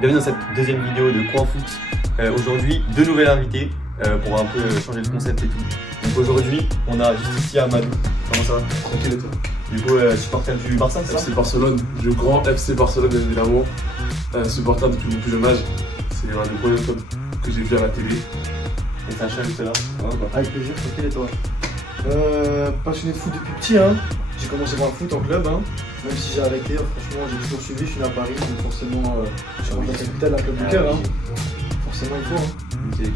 Bienvenue dans cette deuxième vidéo de Coin Foot. Aujourd'hui, deux nouvelles invités pour un peu changer le concept et tout. Donc aujourd'hui, on a juste ici Amadou. Comment ça va? Tranquille et toi? Du coup, supporter du Barça, c'est ça? FC Barcelone, le grand FC Barcelone bien évidemment. Supporter depuis mon plus jeune âge. C'est un des premiers clubs que j'ai vu à la télé. Et Sacha, tout là. Avec plaisir, tranquille et toi? Passionné de foot depuis petit, hein. J'ai commencé par le foot en club, hein. Même si j'ai arrêté, franchement j'ai toujours suivi, je suis né à Paris, donc forcément je suis la capitale, la club du cœur, hein. Forcément il faut, hein.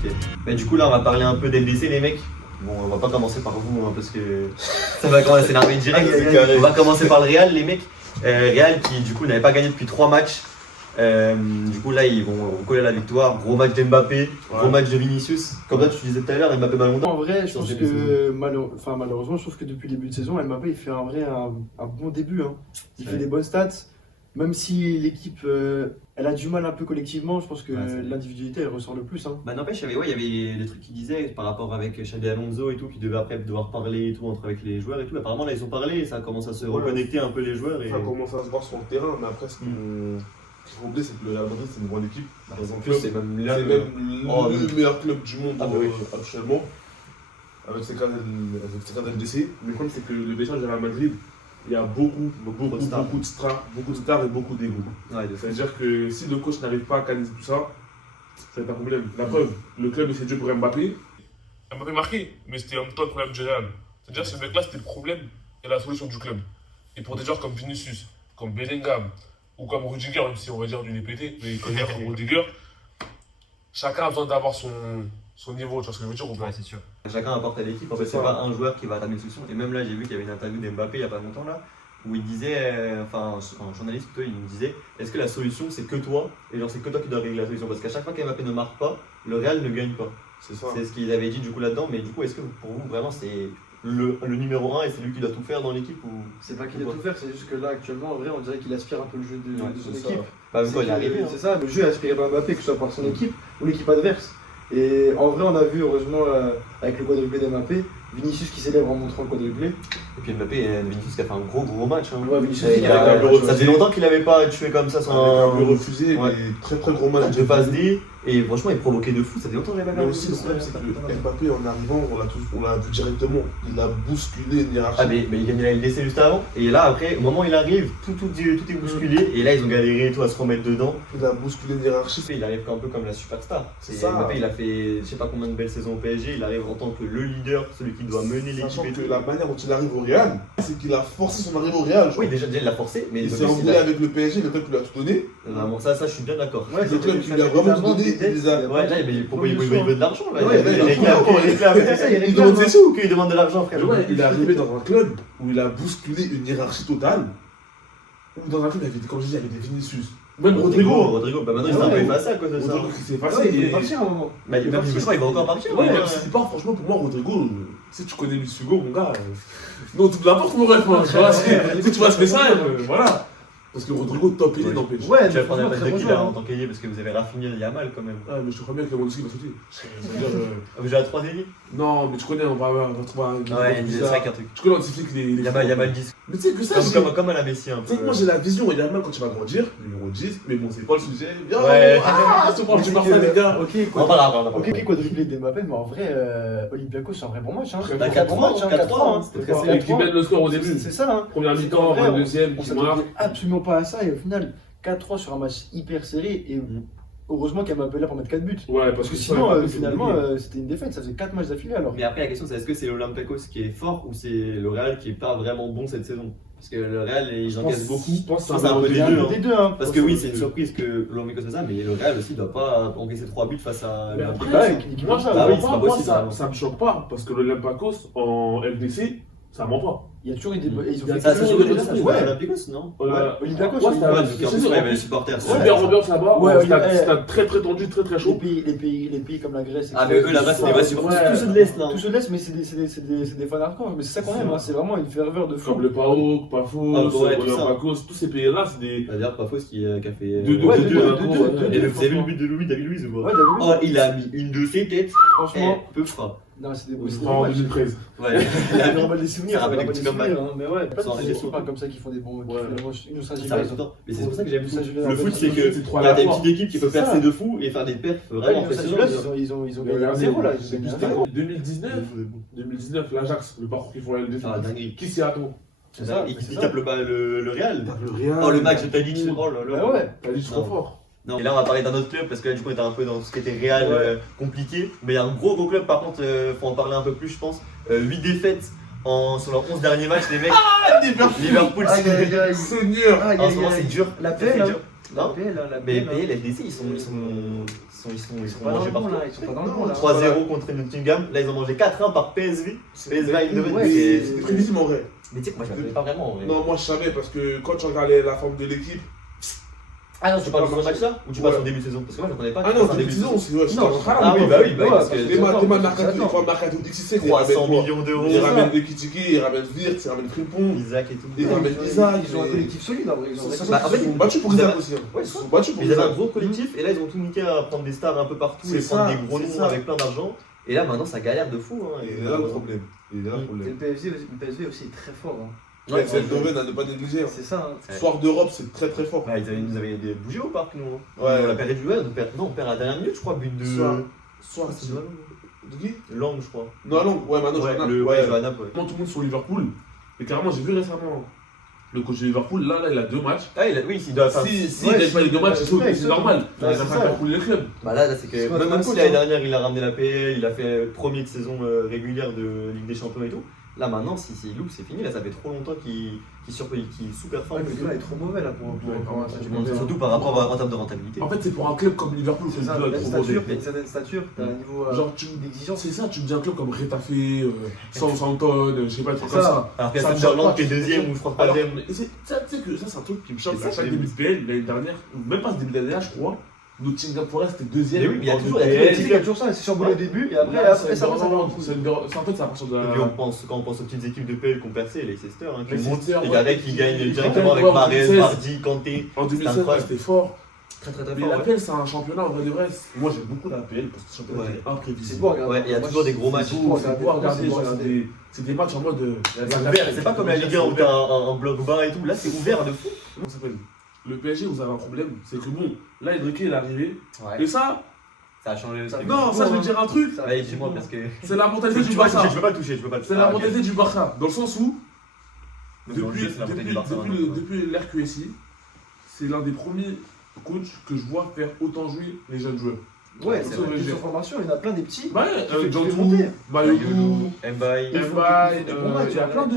Ok. Bah, du coup là on va parler un peu d'LDC les mecs. Bon on va pas commencer par vous hein, parce que ça va commencer à s'énerver direct. On va commencer par le Real les mecs. Real qui du coup n'avait pas gagné depuis 3 matchs. Du coup là ils vont coller la victoire. Gros match d'Mbappé, gros match de Vinicius. Comme ça tu disais tout à l'heure, Mbappé Ballon d'Or. En vrai je pense que malheureusement je trouve que depuis le début de saison Mbappé il fait un bon début, hein. Il fait des bonnes stats. Même si l'équipe elle a du mal un peu collectivement, je pense que l'individualité elle ressort le plus, hein. Bah n'empêche, il y avait des trucs qui disaient par rapport avec Xabi Alonso et tout, qui devaient après devoir parler et tout avec les joueurs et tout. Apparemment là ils ont parlé et ça commence à se reconnecter un peu les joueurs. Et... Ça commence à se voir sur le terrain, mais après ce qu'il faut oublier c'est que le Real Madrid c'est une grande équipe. C'est même le meilleur club du monde actuellement. Avec ses cadres LDC. Mais le problème c'est que le vestiaire du Real Madrid, il y a beaucoup de stars et beaucoup d'ego. C'est-à-dire que si le coach n'arrive pas à canaliser tout ça, ça va être un problème. La preuve, le club essaie de jouer pour Mbappé. Mbappé marqué, mais c'était en même temps le problème du Real. C'est-à-dire que ce mec-là c'était le problème et la solution du club. Et pour des joueurs comme Vinicius, comme Bellingham ou comme Rudiger, même si on va dire du pété, mais comme Rudiger, chacun a besoin d'avoir son niveau, tu vois ce que je veux dire ou pas? Ouais, c'est sûr. Chacun apporte à l'équipe, en fait, c'est pas un joueur qui va t'amener une solution. Et même là, j'ai vu qu'il y avait une interview d'Mbappé il y a pas longtemps là, où il disait, enfin, un journaliste plutôt, il nous disait est-ce que la solution c'est que toi? Et genre, c'est que toi qui dois régler la solution. Parce qu'à chaque fois qu'Mbappé ne marque pas, le Real ne gagne pas. C'est ça. C'est ce qu'il avait dit du coup là-dedans. Mais du coup, est-ce que pour vous, vraiment, c'est le numéro 1 et c'est lui qui doit tout faire dans l'équipe ou... C'est pas qu'il doit tout faire, c'est juste que là actuellement en vrai on dirait qu'il aspire un peu le jeu de son équipe. Bah, même quand il est arrivé. C'est ça, le jeu est aspiré par Mbappé, que ce soit par son équipe ou l'équipe adverse. Et en vrai, on a vu heureusement avec le quadruplé d'Mbappé, Vinicius qui célèbre en montrant le quadruplé. Et puis Mbappé, Vinicius qui a fait un gros match. Hein. Ouais, Vinicius, ça faisait longtemps qu'il n'avait pas tué comme ça sans un but refusé, mais très gros match. De passe D, et franchement il provoquait de fou, ça faisait longtemps que j'avais pas vu. Mais aussi le problème c'est que Mbappé en arrivant, on l'a vu directement, il a bousculé une hiérarchie. Ah mais il gagnait la LDC juste avant, et là après, au moment où il arrive, tout est bousculé, et là ils ont galéré tout à se remettre dedans. Il a bousculé une hiérarchie. Il arrive un peu comme la superstar. Mbappé il a fait je sais pas combien de belles saisons au PSG, il arrive en tant que le leader, celui qui doit mener l'équipe. Sachant que la manière dont il arrive au Real, c'est qu'il a forcé son arrivée au Real. Oui déjà il l'a forcé, mais il s'est embrouillé avec le PSG, le club qui lui a tout donné. Vraiment, ça je suis bien d'accord. Ouais, le club qui lui a vraiment tout donné, il les a... Ouais, là, mais pourquoi il veut de l'argent là? Il demande ses sous. Il demande de l'argent, frère. Ouais, il est arrivé dans un club où il a bousculé une hiérarchie totale. Ou dans un club, comme je dis, il y avait des Vinicius. Même Rodrigo, bah maintenant il s'est un peu effacé à cause de ça. Rodrigo qui s'est effacé. Il est parti à un moment. Bah, il va encore partir. Ouais, même s'il part, franchement, pour moi, Rodrigo, si tu connais Luis Hugo, mon gars, non, tu l'apportes, mon ref, tu vois, si tu vois ce message, voilà. Parce que Rodrigo, top ailier n'empêche. Ouais, tu vas prendre la place de qui là en tant qu'ailier parce que vous avez raffiné Yamal quand même. Ah, mais je te crois bien que Lewandowski va sauter. Vous avez 3 ailiers? Non, mais tu connais, on va trouver un. Ouais, c'est vrai qu'un truc. Tu connais l'antifique les. Yamal 10. Mais tu sais que ça, comme à la Messi un peu. Tu sais que moi j'ai la vision Yamal quand tu vas grandir, numéro 10, mais bon, c'est pas le sujet. Bien, ouais, c'est pas du Marseille, les gars. Ok, quadruplé d'Mbappé, mais en vrai, Olympiakos, c'est un vrai bon match. 4-3, et qui mène le score au début. C'est ça, hein. Première mi-temps, deuxième, qui marque. Absolument pas à ça, et au final, 4-3 sur un match hyper serré, et heureusement qu'elle m'a appelé là pour mettre 4 buts. Ouais, parce que sinon, finalement, c'était une défaite, ça faisait 4 matchs d'affilée alors. Mais après, la question c'est est-ce que c'est l'Olympiakos qui est fort ou c'est le Real qui est pas vraiment bon cette saison? Parce que le Real, ils encaissent beaucoup. Je pense que c'est un peu des deux. Hein. Parce que oui, c'est une surprise que l'Olympiakos fait ça, mais le Real aussi doit pas encaisser 3 buts face à l'Olympiakos. Moi, ça me choque pas, parce que l'Olympiakos en LDC, ça ment pas. Il y a toujours eu des. Ils ont fait ça toujours des choses. Ouais, Olympiakos, non? Olympiakos, ouais, supporters. Super ambiance là-bas. Ouais, stade très tendu, très chaud. Les pays comme la Grèce. Ah, mais eux là-bas, c'est des vrais supporters. Tous ceux de l'Est là. Tous ceux de l'Est, mais c'est des fans hardcore. Mais c'est ça qu'on aime, c'est vraiment une ferveur de fou. Comme le PAOK, Pafos, Olympiakos, tous ces pays-là, c'est des. D'ailleurs, Pafos qui a fait. 2-2. Et vous avez vu le but de David Luiz ou pas? Ouais, David Luiz. Oh, il a mis une de ses têtes. Franchement, peu frappe. Non, c'est des Je beaux crois en 2013. Ouais, Il y a vraiment des souvenirs, Ça rappelle il y a des des petits comebacks. souvenirs, hein, mais ouais, Ça rappelle des des souvenirs comme ça qui font des bons. Ouais. Ils nous ça arrive tout le temps. Mais c'est pour ça que j'aime le foot. Ça, je vais Le foot, c'est Le foot, que c'est trois il y a à la des fois. petites équipes qui peuvent C'est ça. percer de fou et faire des perfs vraiment impressionnantes. Ils ont gagné 1-0 là. Ils ont gagné 1-0. 2019, l'Ajax, le parcours qu'ils font à LDC. Ah, dingue. Qui s'y attend? C'est ça. Il tape le Real. Le Real. Oh, le match de Tadic. Oh là là. Bah ouais. T'as dit trop Non. fort. Non. Et là, on va parler d'un autre club parce que là, du coup, on était un peu dans ce qui était Real compliqué. Mais il y a un gros club, par contre, faut en parler un peu plus, je pense. 8 défaites sur leurs 11 derniers matchs, les mecs. Liverpool, Aïe, aïe, aïe. Seigneur. Aïe, en ce moment, aïe, c'est aïe. dur. La C'est paix, là. dur. La Non. paix, là. Mais là. PL, LDC, ils sont Pas dans mangés le bon, partout. là. Ils sont pas dans le bon là. 3-0 contre Nottingham. Là, ils ont mangé 4-1 par PSV. PSV Eindhoven. Ouais, C'est prévisible en vrai. Mais tu sais que moi, je m'attendais pas vraiment. En vrai. Non, moi je savais parce que quand tu regardais la forme de l'équipe. Ah non, tu parles de ce match-là ou tu passes en début de saison? Parce que moi, je m'attendais pas. Ah non, début de saison, c'est ouais, Non, Ah oui, bah oui, parce que. Les Mercato, ils font un Mercato XC. 300 millions d'euros. Ils ramènent Ekitike, ils ramènent Wirtz, ils ramènent Frimpong, Isaac et tout. ils ramènent Isaac. Ils ont un collectif solide en vrai. Ils ont Ils Bah, en fait, sont battus pour ils Isaac avaient- aussi. Ouais, Ils sont battus pour Ils avaient un Isaac. gros collectif et là ils ont tout niqué à prendre des stars un peu partout C'est et prendre ça, des gros c'est noms ça. avec plein d'argent. Et là maintenant ça galère de fou. Hein. Et là le problème. Et là le Et problème. le PSV aussi est très fort. hein. Ouais, C'est le domaine à ne pas négliger. C'est ça. hein. Ouais. Soir d'Europe, c'est très très fort. Ils avaient des bougé au parc nous. Hein. Ouais. On a perdu du on perd à la dernière minute je crois, but de. Soir, c'est de qui? Langue je crois. Non, non, ouais, maintenant Ouais, je le ouais. joue à Naples. Ouais. Tout le monde sur Liverpool. Et carrément, j'ai vu récemment le coach de Liverpool. Là, il a 2 matchs. Ah oui, il doit faire. Si il ouais, gagne pas les 2 matchs, ouais, c'est normal. ouais, Il va c'est faire ça. couler le club. Bah là c'est que C'est pas même trop si coach, l'année hein. dernière il a ramené la PL, il a fait premier de saison régulière de Ligue des Champions et tout. Là maintenant s'il loupe c'est fini, là ça fait trop longtemps qu'il sous-performe. Ouais, mais là, il est trop mauvais là pour un match. Surtout par rapport en termes de rentabilité. En fait, c'est pour un club comme Liverpool que C'est ça, doit t'as une être stature, proposé. une certaine stature, t'as un niveau Genre, d'exigence. c'est ça, tu me dis un club comme Retafe, Southampton, je sais pas, des trucs C'est comme ça. ça. Alors qu'il y a Ça Sunderland me qui est choque pas, deuxième ou je crois Alors, troisième. mais ça, tu sais que ça, c'est un truc qui me choque. C'est ça, À chaque c'est- début de PL, l'année dernière, ou même pas ce début d'année là, je crois, Nottingham Forest était deuxième. Mais oui, mais il y a en toujours- PL. Il y a toujours ça, c'est chamboulé au début et après ça va. En fait, c'est à partir de Et puis la. quand on pense aux petites équipes de PL qui ont percé, Leicester, qui Leicester, montent, et ouais. qu'avec ils gagnent directement avec Ouais, en Mahrez, 2016. Vardy, Kanté. En 2016, incroyable. c'était fort. Très très Mais fort. la ouais. PL, c'est un championnat en vrai de vrai. Moi, j'aime beaucoup la PL parce que ce championnat Ouais. est C'est imprévisible. beau à regarder. Ouais, il y a toujours des gros matchs. C'est beau à C'est beau à regarder, beau à genre, regarder. c'est des matchs en mode. C'est pas comme la Ligue 1 où t'as un bloc bas et tout, là c'est ouvert de fou. Comment ça s'appelle? Le PSG, vous avez un problème, c'est que bon, là, Enrique il est arrivé. Ouais. Et ça, Ça a changé le truc. non, ça, je vais te dire un truc. Allez, dis-moi parce que. C'est la mentalité Tu du peux Barça. pas le toucher, tu peux pas le toucher. C'est la mentalité du Barça. Dans le sens où, Dans le depuis jeu, c'est la mentalité du Barça, maintenant. depuis l'RQSI, c'est l'un des premiers coachs que je vois faire autant jouer les jeunes joueurs. Ouais, c'est c'est vrai. vrai. Sur formation, il y en a plein des petits. Ouais, fait Jantou, monter. Mayokou, Mbaye. Il faut Mbaye, des bons matchs, il y a plein de.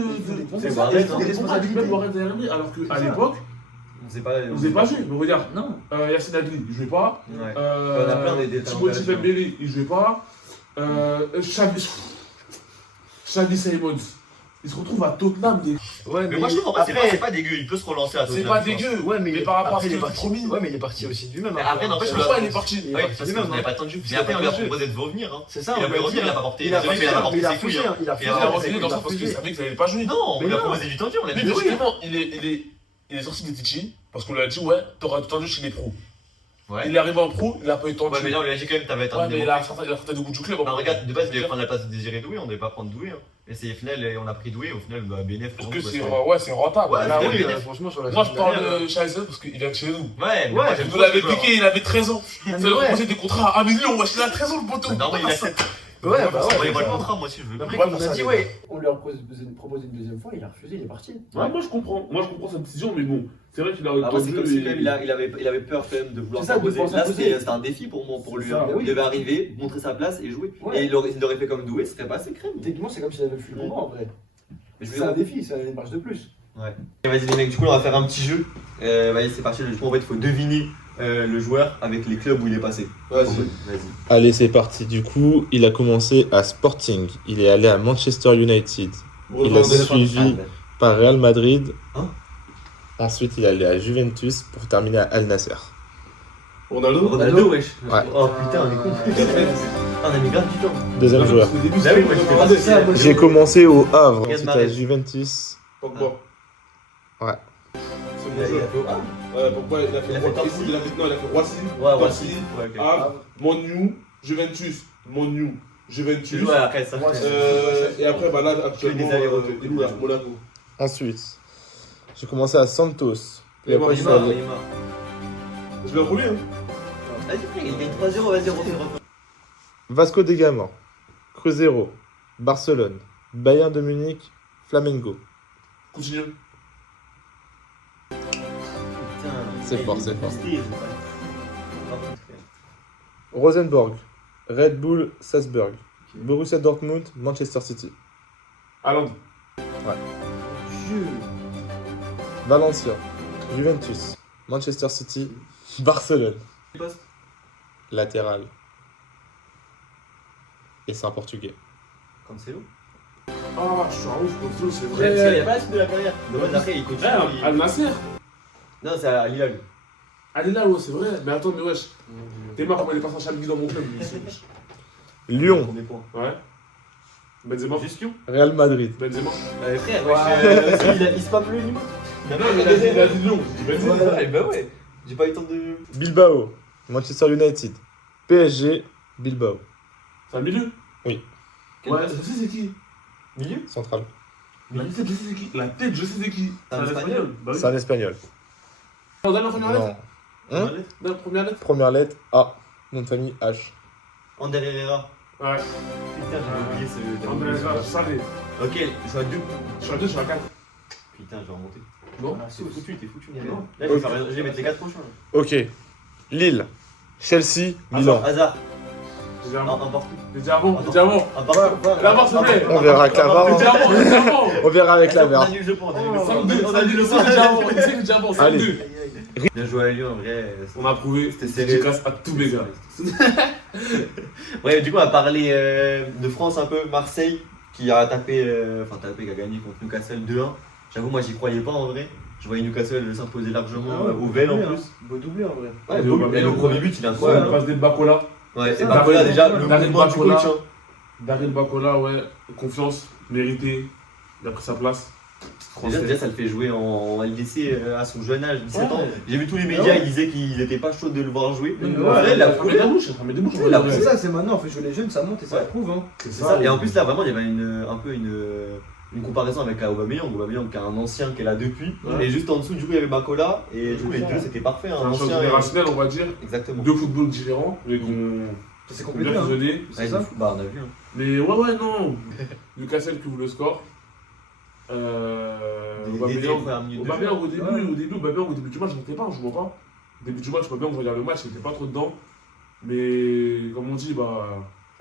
C'est ça, Warren, il hein. faut des responsabilités. Même Warren Zaïre, alors C'est qu'à ça. l'époque, On sait pas. vous n'avez pas joué. Mais regarde, Non. Yacine Adli, il jouait pas. Ouais. On a plein des Timothy talents Dembélé, il jouait pas. Xavi Simons, il se retrouve à Tottenham. Ouais, Mais moi je trouve en vrai, c'est pas dégueu, il peut se relancer à C'est Tottenham, pas je pense. dégueu. Ouais, Mais par rapport à après, ce il est qu'il a parti. promis. Ouais, mais il est parti aussi de lui-même. Mais après, n'empêche, Pourquoi il est parti? Il est Oui, parti parce de que vous lui-même. n'avez pas attendu. Mais après, on lui a proposé de revenir. Hein. C'est ça, Il a on voulu va revenir, dire. il a pas porté. Il a C'est vrai qu'il refusé, a pas porté il a ses couilles. refusé, hein. il a Il a refusé. vraiment refusé dans le sens parce qu'il savait que ça allait pas jouer. Non, on Mais lui a non. proposé du temps dur, on l'a Mais dit oui. justement, il est sorti des Tichy parce qu'on lui a dit, ouais, t'auras du temps de jeu chez les pros. Ouais. Il est arrivé en pro, il a pas eu le temps de Ouais, jeu. mais là, on lui a dit quand même, t'avais Ouais, attendu mais des il a mots. sorti du goût du club. Non, regarde, de base, il devait prendre la place de Désiré Doué, on devait pas prendre Doué. Et c'est au final, on a pris Doué, au final, bah, BNF. Parce que c'est rentable. Ouais, Là, c'est oui. vrai. Franchement, sur la Moi, je parle de Chaise parce qu'il vient de chez nous. Ouais, Ouais, j'aime Vous trop l'avez ce joueur. piqué, il avait 13 ans. mais Ça lui a ouais. proposé des contrats à 1 million. Wesh, il a 13 ans le poteau. Non, mais il accepte. Ouais, bah Ouais, ouais. il voit le contrat, moi aussi, je veux. Après, Ouais, quand on pour a ça, dit, c'est- ouais, on lui a proposé une deuxième fois, il a refusé, il est parti. Ouais, moi je comprends cette décision, mais bon, c'est vrai qu'il a Après, c'est comme si quand même, il avait peur quand même de vouloir C'est ça, de s'imposer. vouloir Là, s'imposer. c'était un défi pour moi, pour lui. C'est ça, hein. oui. Il devait arriver, montrer sa place et jouer. Ouais. Et il l'aurait fait comme Doué, ce serait pas assez crème. Techniquement, c'est comme s'il avait fui le moment en vrai. Mais je C'est un défi, c'est une marche de plus. Et vas-y les mecs, du coup on va faire un petit jeu. Vas-y c'est parti, du coup en fait il faut deviner le joueur avec les clubs où il est passé. Vas-y. Vas-y. Allez, c'est parti. Du coup, il a commencé à Sporting. Il est allé à Manchester United. Il a suivi par Real Madrid. Hein Ensuite, il est allé à Juventus pour terminer à Al Nassr. Ronaldo. Ronaldo wesh. Ouais. Oh putain on est con. On a mis grave du temps. Deuxième joueur. Au début, Bah oui, moi, j'étais pas C'est ça, moi, J'ai commencé au Havre, Riyad ensuite à Mahrez. Juventus. Pogba. Ouais. C'est Il a mon joueur. fait au Havre. Ouais, Pogba, il a Il a fait fait Torcy. il a fait Roissy. Ouais, Torcy, Ouais, ok. Havre, Manu, Juventus, Manu, Juventus. Ouais, après ça. Et après, bah là, des actuellement, allers-retours. il est où là Monaco. Ensuite, j'ai commencé à Santos. Puis Et après, je suis allé- Neymar. Je l'ai en premier, hein. Vas-y, frère, il gagne 3-0, vas-y, refais. Vasco da Gama, Cruzeiro, Barcelone, Bayern de Munich, Flamengo. Coutinho. C'est fort, c'est fort. Prestige. Rosenborg, Red Bull Salzburg, Borussia Dortmund, Manchester City. Haaland. Dieu. Valencia, Juventus, Manchester City, Barcelone. Poste. Latéral. Et c'est un Portugais. Cancelo. Ah, je suis un ouf, Cancelo, c'est Parce qu'il n'y a vrai. pas la suite de la carrière. Dommage, après, il continue. Ouais, Al Nasser. Non, c'est à Lille. Elle est là, ouais, c'est vrai. Mais attends, mais wesh. T'es marre comme elle est passée en Chalgi dans mon club. lui, ici, wesh. Lyon, Premier point. Ouais. Benzema. Juste Lyon. Real Madrid, Benzema. Frère, Ouais. il se pape le numéro. Non, mais il a dit Lyon. J'ai dit Benzema. Ouais, bah ouais. J'ai pas eu le temps de. Bilbao, Manchester United, PSG, Bilbao. C'est un milieu. Oui. Quel Ouais, poste je sais c'est qui. Milieu. Central. La tête, je sais c'est qui. La tête, je sais c'est qui. C'est un Espagnol. Bah oui. C'est un espagnol. On donne la première lettre. Non. Hein Donne la première lettre. Première lettre A. Nom de famille H. Ander Herrera. Ouais. Putain, j'avais oublié ce. André Herrera, je savais. Ok, je suis à 2. Je suis à 2, je suis à 4. Putain, je vais remonter. Non. T'es foutu, t'es foutu. Non. Là, je vais mettre les 4 prochains. Ok. Lille, Chelsea, Milan. Hasard. J'ai dit Un avant. partout. J'ai dit avant. J'ai dit avant. Un partout. D'abord, s'il te plaît. On verra avec la J'ai barre. dit avant. J'ai dit avant. On verra avec la On a barre. nul, je pense. On a dit le 5, j'ai dit avant. Il sait que j'ai dit avant. 5-2. Bien joué à Lyon, en vrai. On a prouvé. C'était C'est serré. dédicace à tous les gars. Ouais, du coup, on va parler de France un peu. Marseille qui a tapé, qui a gagné contre Newcastle 2-1. J'avoue, moi, j'y croyais pas en vrai. Je voyais Newcastle s'imposer largement au Vélez en plus. Beau doublé en vrai. Ouais, Aubameyang. et le premier but, il est On incroyable. passe des Bacola. Ouais, et Ça, Barcola, déjà, le Daryl mouvement du Barcola. coach. Hein. Daryl Bacola, ouais. Confiance, mérité. Il a pris sa place. Déjà, ça le fait jouer en LDC à son jeune âge, 17 ans. Ouais. J'ai vu tous les Ouais. médias, ils disaient qu'ils étaient pas chauds de le voir jouer. Ouais, Ouais, il a Ça prouvé. met des bouches. Ça met des bouches. Ouais, il a Ouais. C'est ça, c'est maintenant, on fait jouer les jeunes, ça monte et ça Ouais. prouve. Hein. C'est C'est ça. Et en plus, là, vraiment, il y avait un peu une comparaison avec Aubameyang. Aubameyang qui est un ancien qui est là depuis. Ouais. Et juste en dessous, du coup, il y avait Bacola. Et du coup, les C'est ça. deux, c'était parfait. C'est Un un choc ancien. générationnel, on va dire. Exactement. Deux footballs différents, mais qu'on Ça s'est qu'on complété. bien Hein. fusionné. C'est Ouais, ça. bah, on a vu. Hein. Mais ouais, non. Newcastle qui ouvre le score. Aubameyang, au début, au début du match, je ne pas, je vois pas. Au début du match, Aubameyang, je regarde le match, il n'était pas trop dedans. Mais comme on dit, bah,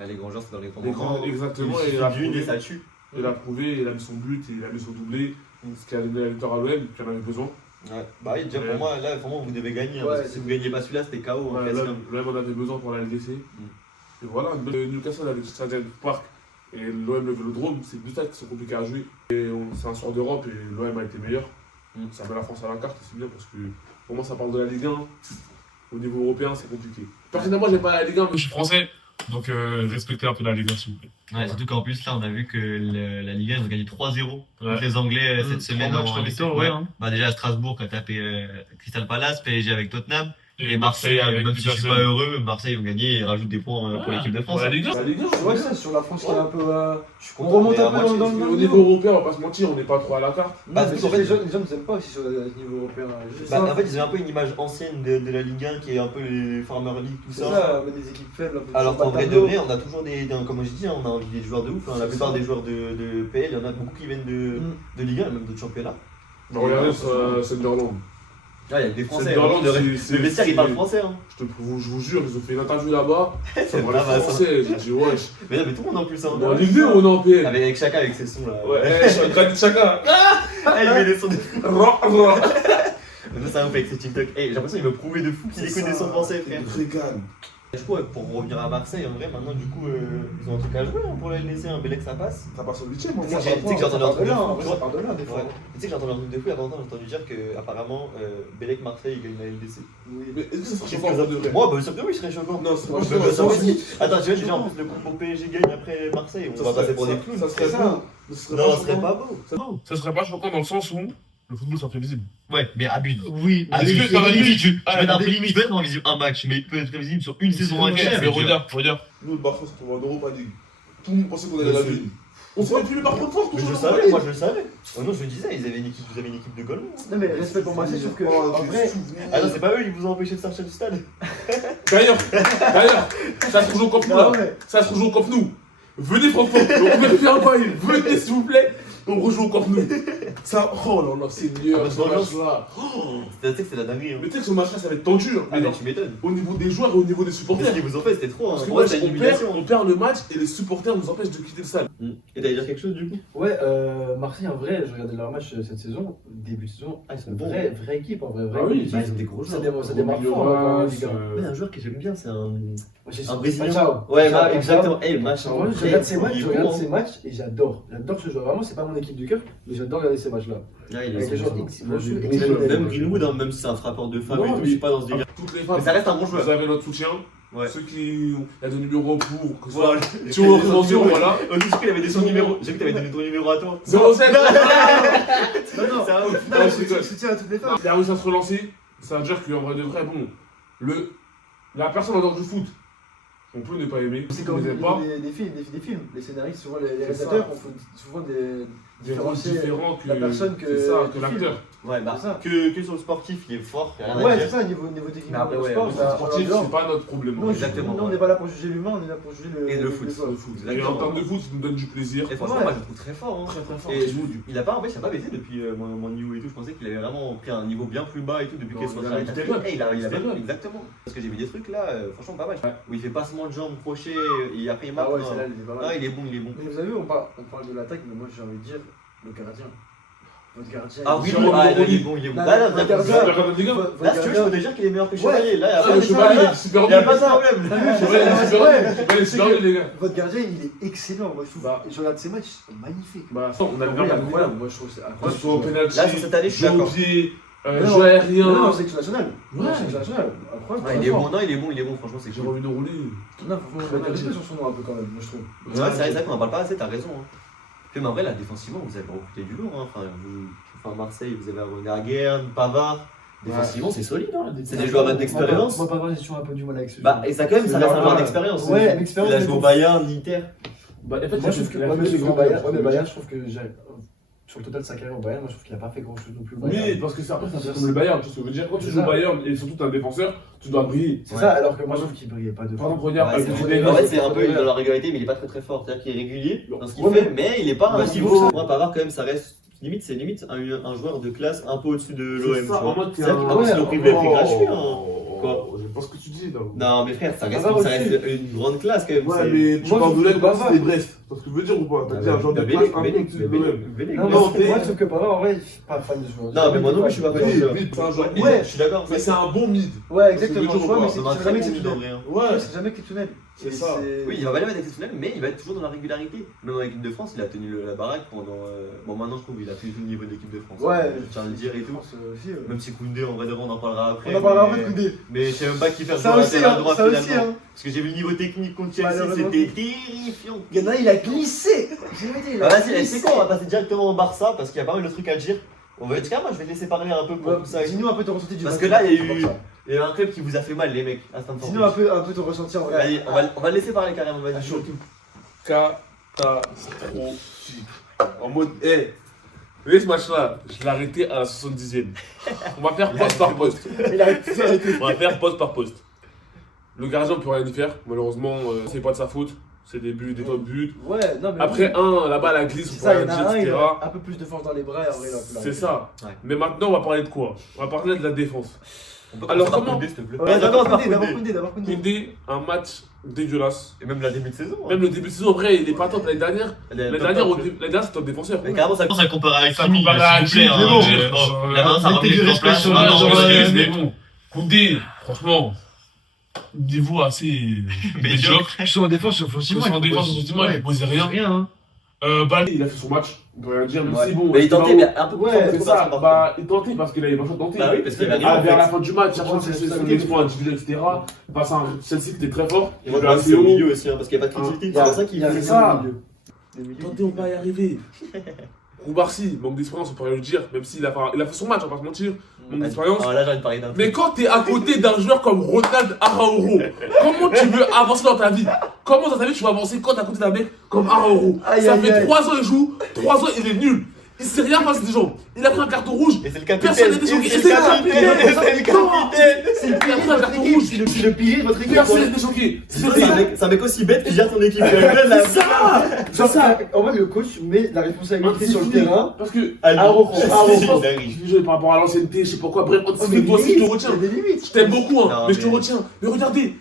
Les grands joueurs, c'est dans les grands les grands, moments. exactement, Il et il a suffit d'une et prouvé, ça tue. il a prouvé, il a mis son but, et il a mis son doublé, ce qui a donné la victoire à l'OM, qui en avait besoin. Ouais. Bah oui, déjà pour moi, là, vraiment, vous devez gagner. Hein, Ouais, parce que si vous gagnez pas celui-là, c'était KO. hein, Ouais, quasiment. l'OM en avait besoin pour la LDC. Et voilà, Newcastle avec Stadium Park et l'OM le Vélodrome, c'est deux stades qui sont compliqués à jouer. C'est un soir d'Europe et l'OM a été meilleur. Ça met la France à la carte, c'est bien parce que pour moi ça parle de la Ligue 1. Au niveau européen, c'est compliqué. Personnellement, j'aime pas la Ligue 1, mais je suis français. Donc respectez un peu la Ligue 1 s'il vous plaît. Ouais, surtout qu'en plus, là, on a vu que la Ligue 1, ils ont gagné 3-0 contre Ouais. les Anglais cette semaine. Trois matchs en en victoire, ouais, hein. Bah, déjà, à Strasbourg, qui a tapé Crystal Palace, PSG avec Tottenham. Et Marseille, avec même si je suis Newcastle. pas heureux, Marseille, ils ont gagné et rajoutent des points pour l'équipe de France. Pour la Ligue 1, La Ligue 1, ouais, ça, sur la France qui est un peu. On content, remonte mais un à peu moitié, dans Au le niveau européen, on va pas se mentir, on n'est pas trop à la carte. Non, Bah, mais parce c'est qu'en fait, les gens nous aiment pas aussi sur le niveau européen. Juste Bah, ça. en fait, ils ont un peu une image ancienne de la Ligue 1 qui est un peu les Farmer League, tout C'est ça. ça, mais des équipes faibles. un peu Alors sur qu'en bas vrai de de tableau. vrai, on a toujours comme je dis, hein, on a des joueurs de ouf. Hein. La C'est plupart ça. des joueurs de PL, il y en a beaucoup qui viennent de Ligue 1 et même d'autres championnats. Bah, regardez sur Sunderland. Ah, il y a que des Français. Sunderland, Le c'est- vestiaire, il c'est- parle français. Hein. Je vous jure, ils ont fait une interview là-bas. Ça C'est parlait pas mal, ça. français. J'ai dit, wesh. Mais non, mais tout le monde en plus. Hein. On est en Ligue 2 ou on est en PL? Avec chacun avec ses sons là. Ouais, je suis en train de chacun. Ah, il met des sons de fou. Ra. Mais ça, on fait avec ses TikTok. Hey, j'ai l'impression qu'il veut prouver de fou qu'il écoute des sons français, frère. Regarde. Du coup, pour revenir à Marseille, en vrai, maintenant, du coup, ils ont un truc à jouer hein, pour la LDC, un Belek, ça passe. Ça passe au 8ème, moi. Tu sais Ça que j'ai part entendu de un truc de là, fou, en tu vrai, vois. ça part de là, des fois. Ouais. Tu sais que j'ai entendu un truc de fou, il y a pas longtemps, j'ai entendu dire que apparemment Belek Marseille gagne la LDC. Oui. Mais est-ce que ça serait choquant de vrai? Moi, bah, sûr que oui, je serais choquant. Non, c'est Moi, pas je Bah, veux ça pas aussi. Attends, tu vois, déjà en plus, le coup pour PSG gagne après Marseille, on va passer pour des clowns. Ça serait C'est beau. Ce serait Non, pas ce serait choquant. pas beau. Ça serait pas choquant dans le sens où le football c'est prévisible. Ouais, mais abuse. Oui, Ah, Est-ce que ça va limite, tu peux être limite, en visible un match, mais il peut être prévisible sur une saison Ouais, entière. mais regarde. Nous, le Barça, se trouve en Europa League. Tout le monde pensait qu'on allait la gagner. On s'est fait par contre fort, tout Mais je le le savais, moi je le savais. Oh non, je le disais, vous avez une équipe de Golemons. Non, mais respect pour moi, c'est sûr que. En vrai. Ah non, c'est pas eux, ils vous ont empêché de sortir du stade. D'ailleurs, ça se rejoue au Camp Nou là. Ça se rejoue au Camp Nou. Venez Francfort, on veut faire un bail. Venez s'il vous plaît. On rejoue au Camp Nou. Ça, oh là là, Seigneur, Ah bah, ce match-là. C'est la dinguerie. Mais tu sais que ce match-là, ça va être tendu. Hein. Ah mais tu m'étonnes. Au niveau des joueurs et au niveau des Mais supporters. ce qu'ils vous ont fait, c'était trop. Parce que Pour moi, ouais, c'était une on humiliation. perd le match et les supporters nous empêchent de quitter le stade. Et t'allais dire quelque chose du coup? Ouais, Marseille, en vrai, je regardais leur match cette saison, début de saison. Ah, ils sont Une bons. vraie équipe, en vrai. Ah oui, équipe. Bah, ils ont des gros Ça joueurs. démarre fort, hein, les gars. Mais un joueur que j'aime bien, c'est un C'est Brésilien. Ciao. Ouais, Ciao, exactement. Eh, le match. Moi, je regarde ces matchs, Il est bon, hein. et j'adore. J'adore ce joueur. Vraiment, c'est pas mon équipe de cœur, mais j'adore regarder ces matchs-là. Ah, il est Avec les bon. joueurs exceptionnels. Même Greenwood, hein, même si c'est un frappeur de femme Non, et tout, mais- je suis pas dans ce délire. Toutes les Mais femmes, ça reste un bon joueur. vous avez notre soutien. Ouais. Ceux qui ont des numéros pour que ce soit. Voilà. Tu vois, convention, voilà. Oh, j'ai vu qu'il avait donné son numéro. J'ai vu que t'avais donné ton numéro à toi. 07 Non, C'est un ouf. Non, je rigole. soutien à toutes les femmes. Il a réussi à se relancer. Ça veut dire qu'en vrai de vrai, bon, la personne en dehors du foot, on peut ne pas aimer. C'est on comme les aime pas. des films. Les scénaristes, souvent les C'est réalisateurs, ça. on fait souvent Des rôles différencier différents que la personne que c'est ça, du que l'acteur. Ouais, bah, C'est ça. que sur le sportif, il est fort. y a rien à Ouais, dire. c'est ça, niveau technique. Mais après, au ouais, sport, le ça- Sportif, on c'est pas notre problème. Non, Exactement, non, on ouais. n'est pas là pour juger l'humain, on est là pour juger le Et le foot. sport. Le foot. Et en Exactement. termes de foot, ça nous donne du plaisir. Et franchement, Ouais. moi je le trouve très fort. Hein. Très très fort. Et il a pas, en fait, il a pas baissé depuis mon niveau et tout. Je pensais qu'il avait vraiment pris un niveau bien plus bas et tout depuis Non, qu'il est sur il sa a- carrière. il développe. Et il a Il développe. exactement. Parce que j'ai vu des trucs là, franchement pas mal. Ouais. Où il fait passement de jambes, crochet, et après il marque. Ah ouais, non. celle-là, elle est pas mal. Ah, il est bon, il est bon. Mais vous avez vu, on parle de l'attaque, mais moi j'ai envie de dire le gardien. Votre gardien. Ah oui, Sur le ah, Moroni. il est bon, il est bon. Là, Là, là, le là, gardien- La Coupe des Ligue. là, si tu veux, je peux te dire qu'il est meilleur que Chevalier. Là, Ah, après, le ça, cheval, il là, est super il y a bien. pas de problème. Cheval, il est super bien, les gars. Votre gardien, il est excellent, moi je trouve. Bah. Et je regarde ses matchs, ils sont magnifiques. Bah, on a le Ouais, verre incroyable, moi je trouve que c'est Que incroyable. ce soit au penalty, Là, sur cette année, je suis jeu au d'accord. pied, Non, jeu aérien. Non, non, sélection nationale. Ouais. Sélection nationale, incroyable. Ouais, il est bon, non, il est bon, franchement, c'est J'ai cool. envie de rouler. Non, faut mettre un respect sur son nom un peu quand même, moi je trouve. Ouais, c'est vrai qu'on en parle pas assez, t'as raison. Hein. Puis, mais en vrai, là, défensivement, vous avez recruté du lourd. Hein. Enfin, Marseille, vous avez René Aguerd, Pavard. Défensivement, c'est solide. Hein. C'est des joueurs d'expérience. Moi, pas vrai, j'ai toujours un peu du mal avec ce Bah, et ça, quand même, ça reste un joueur d'expérience. Ouais, l'expérience. Il a joué au Bayern, l'Inter. Bah, en fait, Moi, je trouve que il a moi, fait des le grands Bayern, clubs. ouais, mais Bayern, je trouve que sur le total de sa carrière au Bayern, moi je trouve qu'il a pas fait grand chose non plus. au Oui, Bayern. parce que c'est après, c'est comme le Bayern, tu sais ce que je veux dire. Quand tu C'est joues au ça. Bayern et surtout t'es un défenseur, tu dois briller. C'est ça, alors que moi je trouve qu'il brillait pas de Par exemple, fou. regarde, Ouais, avec c'est Rodri, en fait, c'est un peu dans la régularité, mais il est pas très fort. C'est-à-dire qu'il est régulier dans ce qu'il Ouais, fait, mais il est pas à bah, un c'est niveau. pour ça. Moi, Pavard, quand même, ça reste. C'est limite un joueur de classe un peu au-dessus de l'OM. C'est tu ça, vois. en mode C'est t'es vrai un- qu'en plus, ils l'ont pris gratuit. Hein. Oh, Quoi je sais pas ce que tu dis là. Non, mais frère, ça reste Pavard ça reste une grande classe quand même. Ouais, c'est- mais tu Moi, parles je de trouve l'OM que comme si Pavard- c'était Brest. Tu vois ce que je veux dire ou pas? T'as dit un genre de classe un peu au-dessus de l'OM. Non, Non, mais moi je trouve que Pavard en vrai, je suis pas fan de ce joueur. Non, mais moi non plus, je suis pas fan de Oui, joueur. oui, c'est un joueur. Ouais. Je suis d'accord. Mais c'est un bon mid. Ouais, Parce que exactement. le Je jour vois, où mais on c'est C'est un jamais très bon exceptionnel. en vrai. hein. Ouais, C'est jamais exceptionnel. c'est Et ça. Oui, il va pas être exceptionnel, mais il va être toujours dans la régularité. Même en équipe de France, il a tenu la baraque pendant. Bon, maintenant je trouve qu'il a tenu tout le niveau de l'équipe de France. Ouais, je tiens à le dire et Je tout. pense aussi. Même si Koundé, en vrai de vrai, on en parlera après. On en parlera mais- après de Koundé. Mais je sais même pas qui faire Ça jouer aussi, latéral hein, droit ça aussi, finalement. hein. Parce que j'ai vu le niveau technique contre Chelsea, Malheureusement. c'était terrifiant. Il y en a, il a glissé. J'ai dit, il Bah a vas-y, c'est glissé. quoi, on va passer directement au Barça parce qu'il y a pas mal de trucs à dire. On va être moi je vais te laisser parler un peu pour tout ça. Dis-nous un peu ton ressenti du Parce match. que là, il y a eu- Il y a un club qui vous a fait mal, les mecs, à Stamford Dis-nous Bridge. un peu ton ressenti en vrai. Allez, on va le laisser parler carrément, vas-y. Surtout catastrophique. En mode, hé, ce match-là, je l'ai arrêté à la 70e. On va faire poste par poste. Il a arrêté. On va faire poste par poste. Le gardien ne peut rien y faire. Malheureusement, c'est pas de sa faute. C'est des buts, des top buts. Ouais, non mais. Après, la balle à glisse, c'est on peut ça, il y rien en a dire, un, il etc. a un peu plus de force dans les bras et en vrai, il a pu C'est l'arrêter. ça. Ouais. Mais maintenant, on va parler de quoi? On va parler de la défense. On peut Alors, commencer par comment- Koundé, s'il te plaît. Ouais, Vas-y, d'abord commence par Koundé, Koundé. d'abord Koundé. Koundé, un match dégueulasse. Et même la début de saison. hein. Même le début de saison, en vrai, il est pas top. L'année dernière, l'année dernière, c'est top défenseur. Mais carrément, ça compare avec Ça Kimi, compare à s'il vous plaît, Kimi, hein, mais bon, bon, là maintenant ça mettez remet du en respect place. sur Non, le non, genre, excuse, mais mais bon, Koundé, franchement, niveau assez médiocre. Je suis en défense offensivement. En défense, effectivement, il posait rien. Rien. Balé, il a fait son match, on peut rien dire, même Ouais. si bon. Mais il tentait, mais un peu plus Ouais, fort, c'est trop ça. parfois. Bah, il tentait parce qu'il avait pas le choix de tenter. Bah oui, parce qu'il avait Ah, rien, en vers fait. la fin du match, cherchant Ouais, son c'est exploit individuel, etc. Face à un Chelsea qui était très fort. Et moi, Il je a pense que c'est au haut. milieu aussi, hein, parce qu'il n'y a pas de créativité. C'est pour ça qu'il y a fait rien ça. au milieu. Tentez, on va y arriver. Koubarsi, manque d'expérience, on pourrait le dire, même s'il a fait son match, on va pas se mentir. Manque d'expérience. Alors là, j'ai envie de parler d'un Mais quand t'es à côté d'un joueur comme Ronald Araújo, comment tu veux avancer dans ta vie? Comment dans ta vie tu vas avancer quand t'es à côté d'un mec comme Araújo? Ça fait 3 ans il joue, 3 ans il est nul. Il sait rien passer des gens. Il a pris un carton rouge. Et c'est le capitaine. Personne n'était choqué. C'est le capitaine. C'est le pilier de votre équipe. C'est le pilier de votre équipe. Personne n'était choqué. C'est un mec aussi bête qui gère son équipe. C'est ça. En vrai, le coach met la responsabilité sur le terrain. Parce que par rapport à l'ancienneté, je sais pas quoi, bref, toi aussi je te retiens. Je t'aime beaucoup, hein, mais je te retiens. Mais regardez,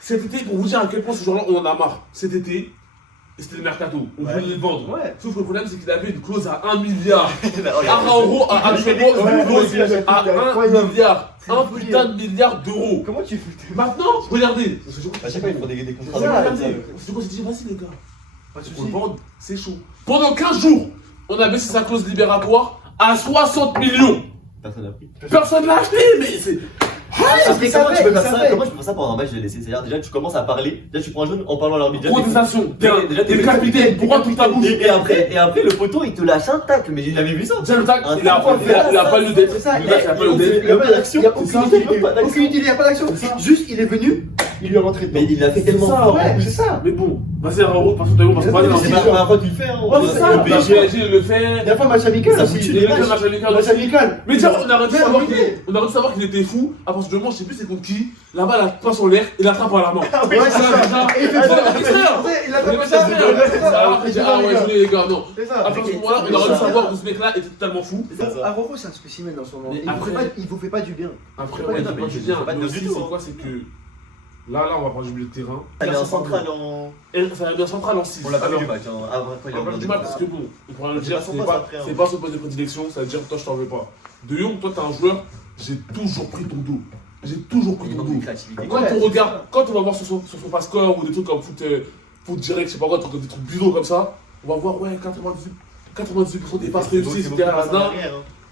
cet été, pour vous dire à quel point ce joueur-là, on en a marre. Cet été, c'était le mercato, on voulait le vendre. Sauf que le problème, c'est qu'il avait une clause à 1 milliard. Araújo a actuellement une clause à 1 milliard. 1 putain de milliard d'euros. Comment tu fais? Maintenant, regardez. À chaque fois, ils font des contrats. C'est quoi, c'est difficile, les gars. Pour le vendre, c'est chaud. Pendant 15 jours, on a baissé sa clause libératoire à 60 millions. Personne n'a pris. Personne l'a acheté, mais c'est. Après, comment tu peux faire ça? Comment tu peux faire ça pendant un match de laisser? C'est-à-dire, déjà, tu commences à parler, déjà, tu prends un jaune en parlant à l'arbitre. Contestation. Déjà, T'es le capitaine, pourquoi toute ta bouche? Et après, le poteau, il te lâche un tacle. Mais il avait vu ça. Déjà, le tacle, il a pas lieu d'être. C'est ça. Il a pas lieu d'être. Il n'y a pas d'action. Il n'y a pas d'action. Juste, il est venu, il lui a rentré dedans. Mais il l'a fait tellement ça, fort. Ouais, c'est ça. Mais bon, vas-y, Araújo, parce que t'as vu, parce que C'est pas la première fois que tu le fais. Ouais, c'est ça. le PSG le fait. La fois, match amical Ça aussi. fout Il est le match amical Match aussi. amical. Mais tiens, on a réussi à savoir qu'il était fou. À partir du moment, je sais plus c'est contre qui. La balle, elle passe en l'air et l'attrape par la main. Ouais, c'est ça. Et il fait ça. Il a fait ça. Ah ouais, je voulais les gars, non. C'est À ça. partir de ce moment-là, on a réussi à savoir que ce mec-là était totalement fou. Araujo, c'est un spécimen en ce moment. Mais Il vous fait pas du bien. Après, Ouais, ouais, non, mais quand je il dis, faut pas de mais du aussi, tout, c'est hein. quoi, c'est que là, on va prendre du milieu de terrain. Il est en central en. Et ça va bien central en 6. On l'a pas vu du match. Après, il On a pas du mal parce que bon, on pourrait le dire, pas son c'est poste pas, après, hein. c'est pas son poste de prédilection, ça veut dire toi je t'en veux pas. De Jong, toi t'es un joueur, j'ai toujours pris ton dos. J'ai toujours pris Il ton manque de dos. créativité. Quand on regarde, quand on va voir sur son score ou des trucs comme foot direct, je sais pas quoi, des trucs bidons comme ça, on va voir ouais 98% des passes réussies, c'était à la nana.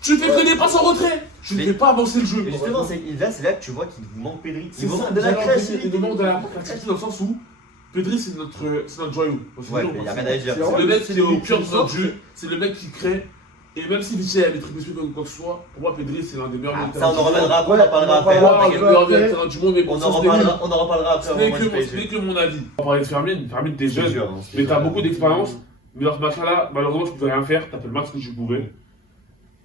Tu fais que des passes en retrait, tu ne fais pas avancer le jeu. Mais justement, c'est là que tu vois qu'il vous manque Pedri. C'est Il vous ça, manque de la créativité. il nous manque de la créativité dans le sens où Pedri c'est notre joyau. Ouais, mais il y a rien à dire. C'est le mec qui est au cœur de notre jeu, c'est le mec qui crée. Et même si Vichy a des trucs dessus comme quoi que ce soit, pour moi Pedri c'est l'un des meilleurs Ça, on en reviendra après, on en parlera après. le meilleur terrain du monde, mais bon, On en reparlera après. ce n'est que mon avis. On va parler de Fermine, t'es jeune, mais t'as beaucoup d'expérience. Mais dans ce match-là, malheureusement, tu pouvais rien faire, t'as fait le max que tu pouvais.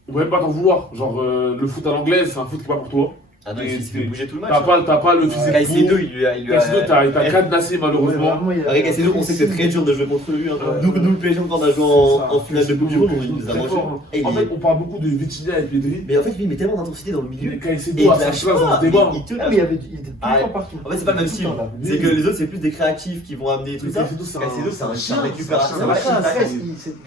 On va même pas t'en vouloir. Genre, le foot à l'anglaise, c'est un foot qui est pas pour toi. Ah non, il s'est fait bouger tout le match. T'as pas le physique. Caicedo, il lui a. Caicedo, t'as cadenassé malheureusement. Avec Caicedo, on sait que c'est très dur de jouer contre lui. Nous, le PSG, quand on a joué en finale de Coupe du Monde, il nous a mangé. En fait, on parle beaucoup de Vitinha et Pedri. Mais en fait, lui, il met tellement d'intensité dans le milieu. Mais Et Caicedo il a sa lâche place dans pas. ce débat. Il te Ah, mais il était tout le temps partout. En fait, c'est pas le même style. C'est que les autres, c'est plus des créatifs qui vont amener tout ça. Caicedo, c'est un chien récupérateur.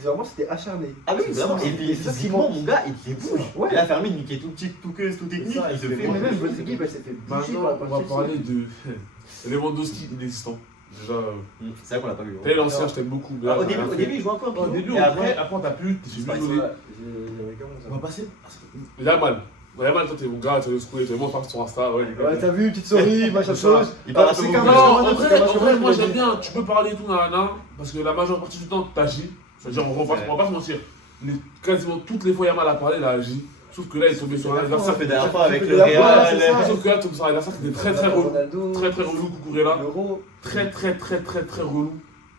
Vraiment, c'était acharné. Ah oui, vraiment. Et puis, physiquement, mon gars, il les bouge. Et là, Fermine, qui est tout petit, tout queuse, tout technique, il se fait. Mais même votre équipe, elle s'est fait bouger par Maintenant, on va parler de Lewandowski inexistant. Déjà, C'est vrai qu'on l'a pas vu. t'es l'ancien, je t'aime beaucoup. mais là, Au t'as rien début, fait. il jouait un peu. Au début, Et après, on t'a pu, t'es pas venu. On va passer. Yamal, toi t'es mon gars, tu vas le secouer, tu vas faire sur Insta. Ouais, T'as vu, petite souris, machin chose. il parle un peu C'est beaucoup. comme Non, ça. en vrai, moi j'aime bien, tu peux parler et tout, nanana, parce que la majeure partie du temps, t'agis. C'est-à-dire, on va pas se mentir, quasiment toutes les fois Yamal a parlé, il a agi. Sauf que là, il est tombé sur un adversaire. Ça fait dernière fois avec le Ouais, Real. c'est ça. Sauf que là, il est tombé sur un adversaire qui était très relou. Très relou, Cucurella. Très relou.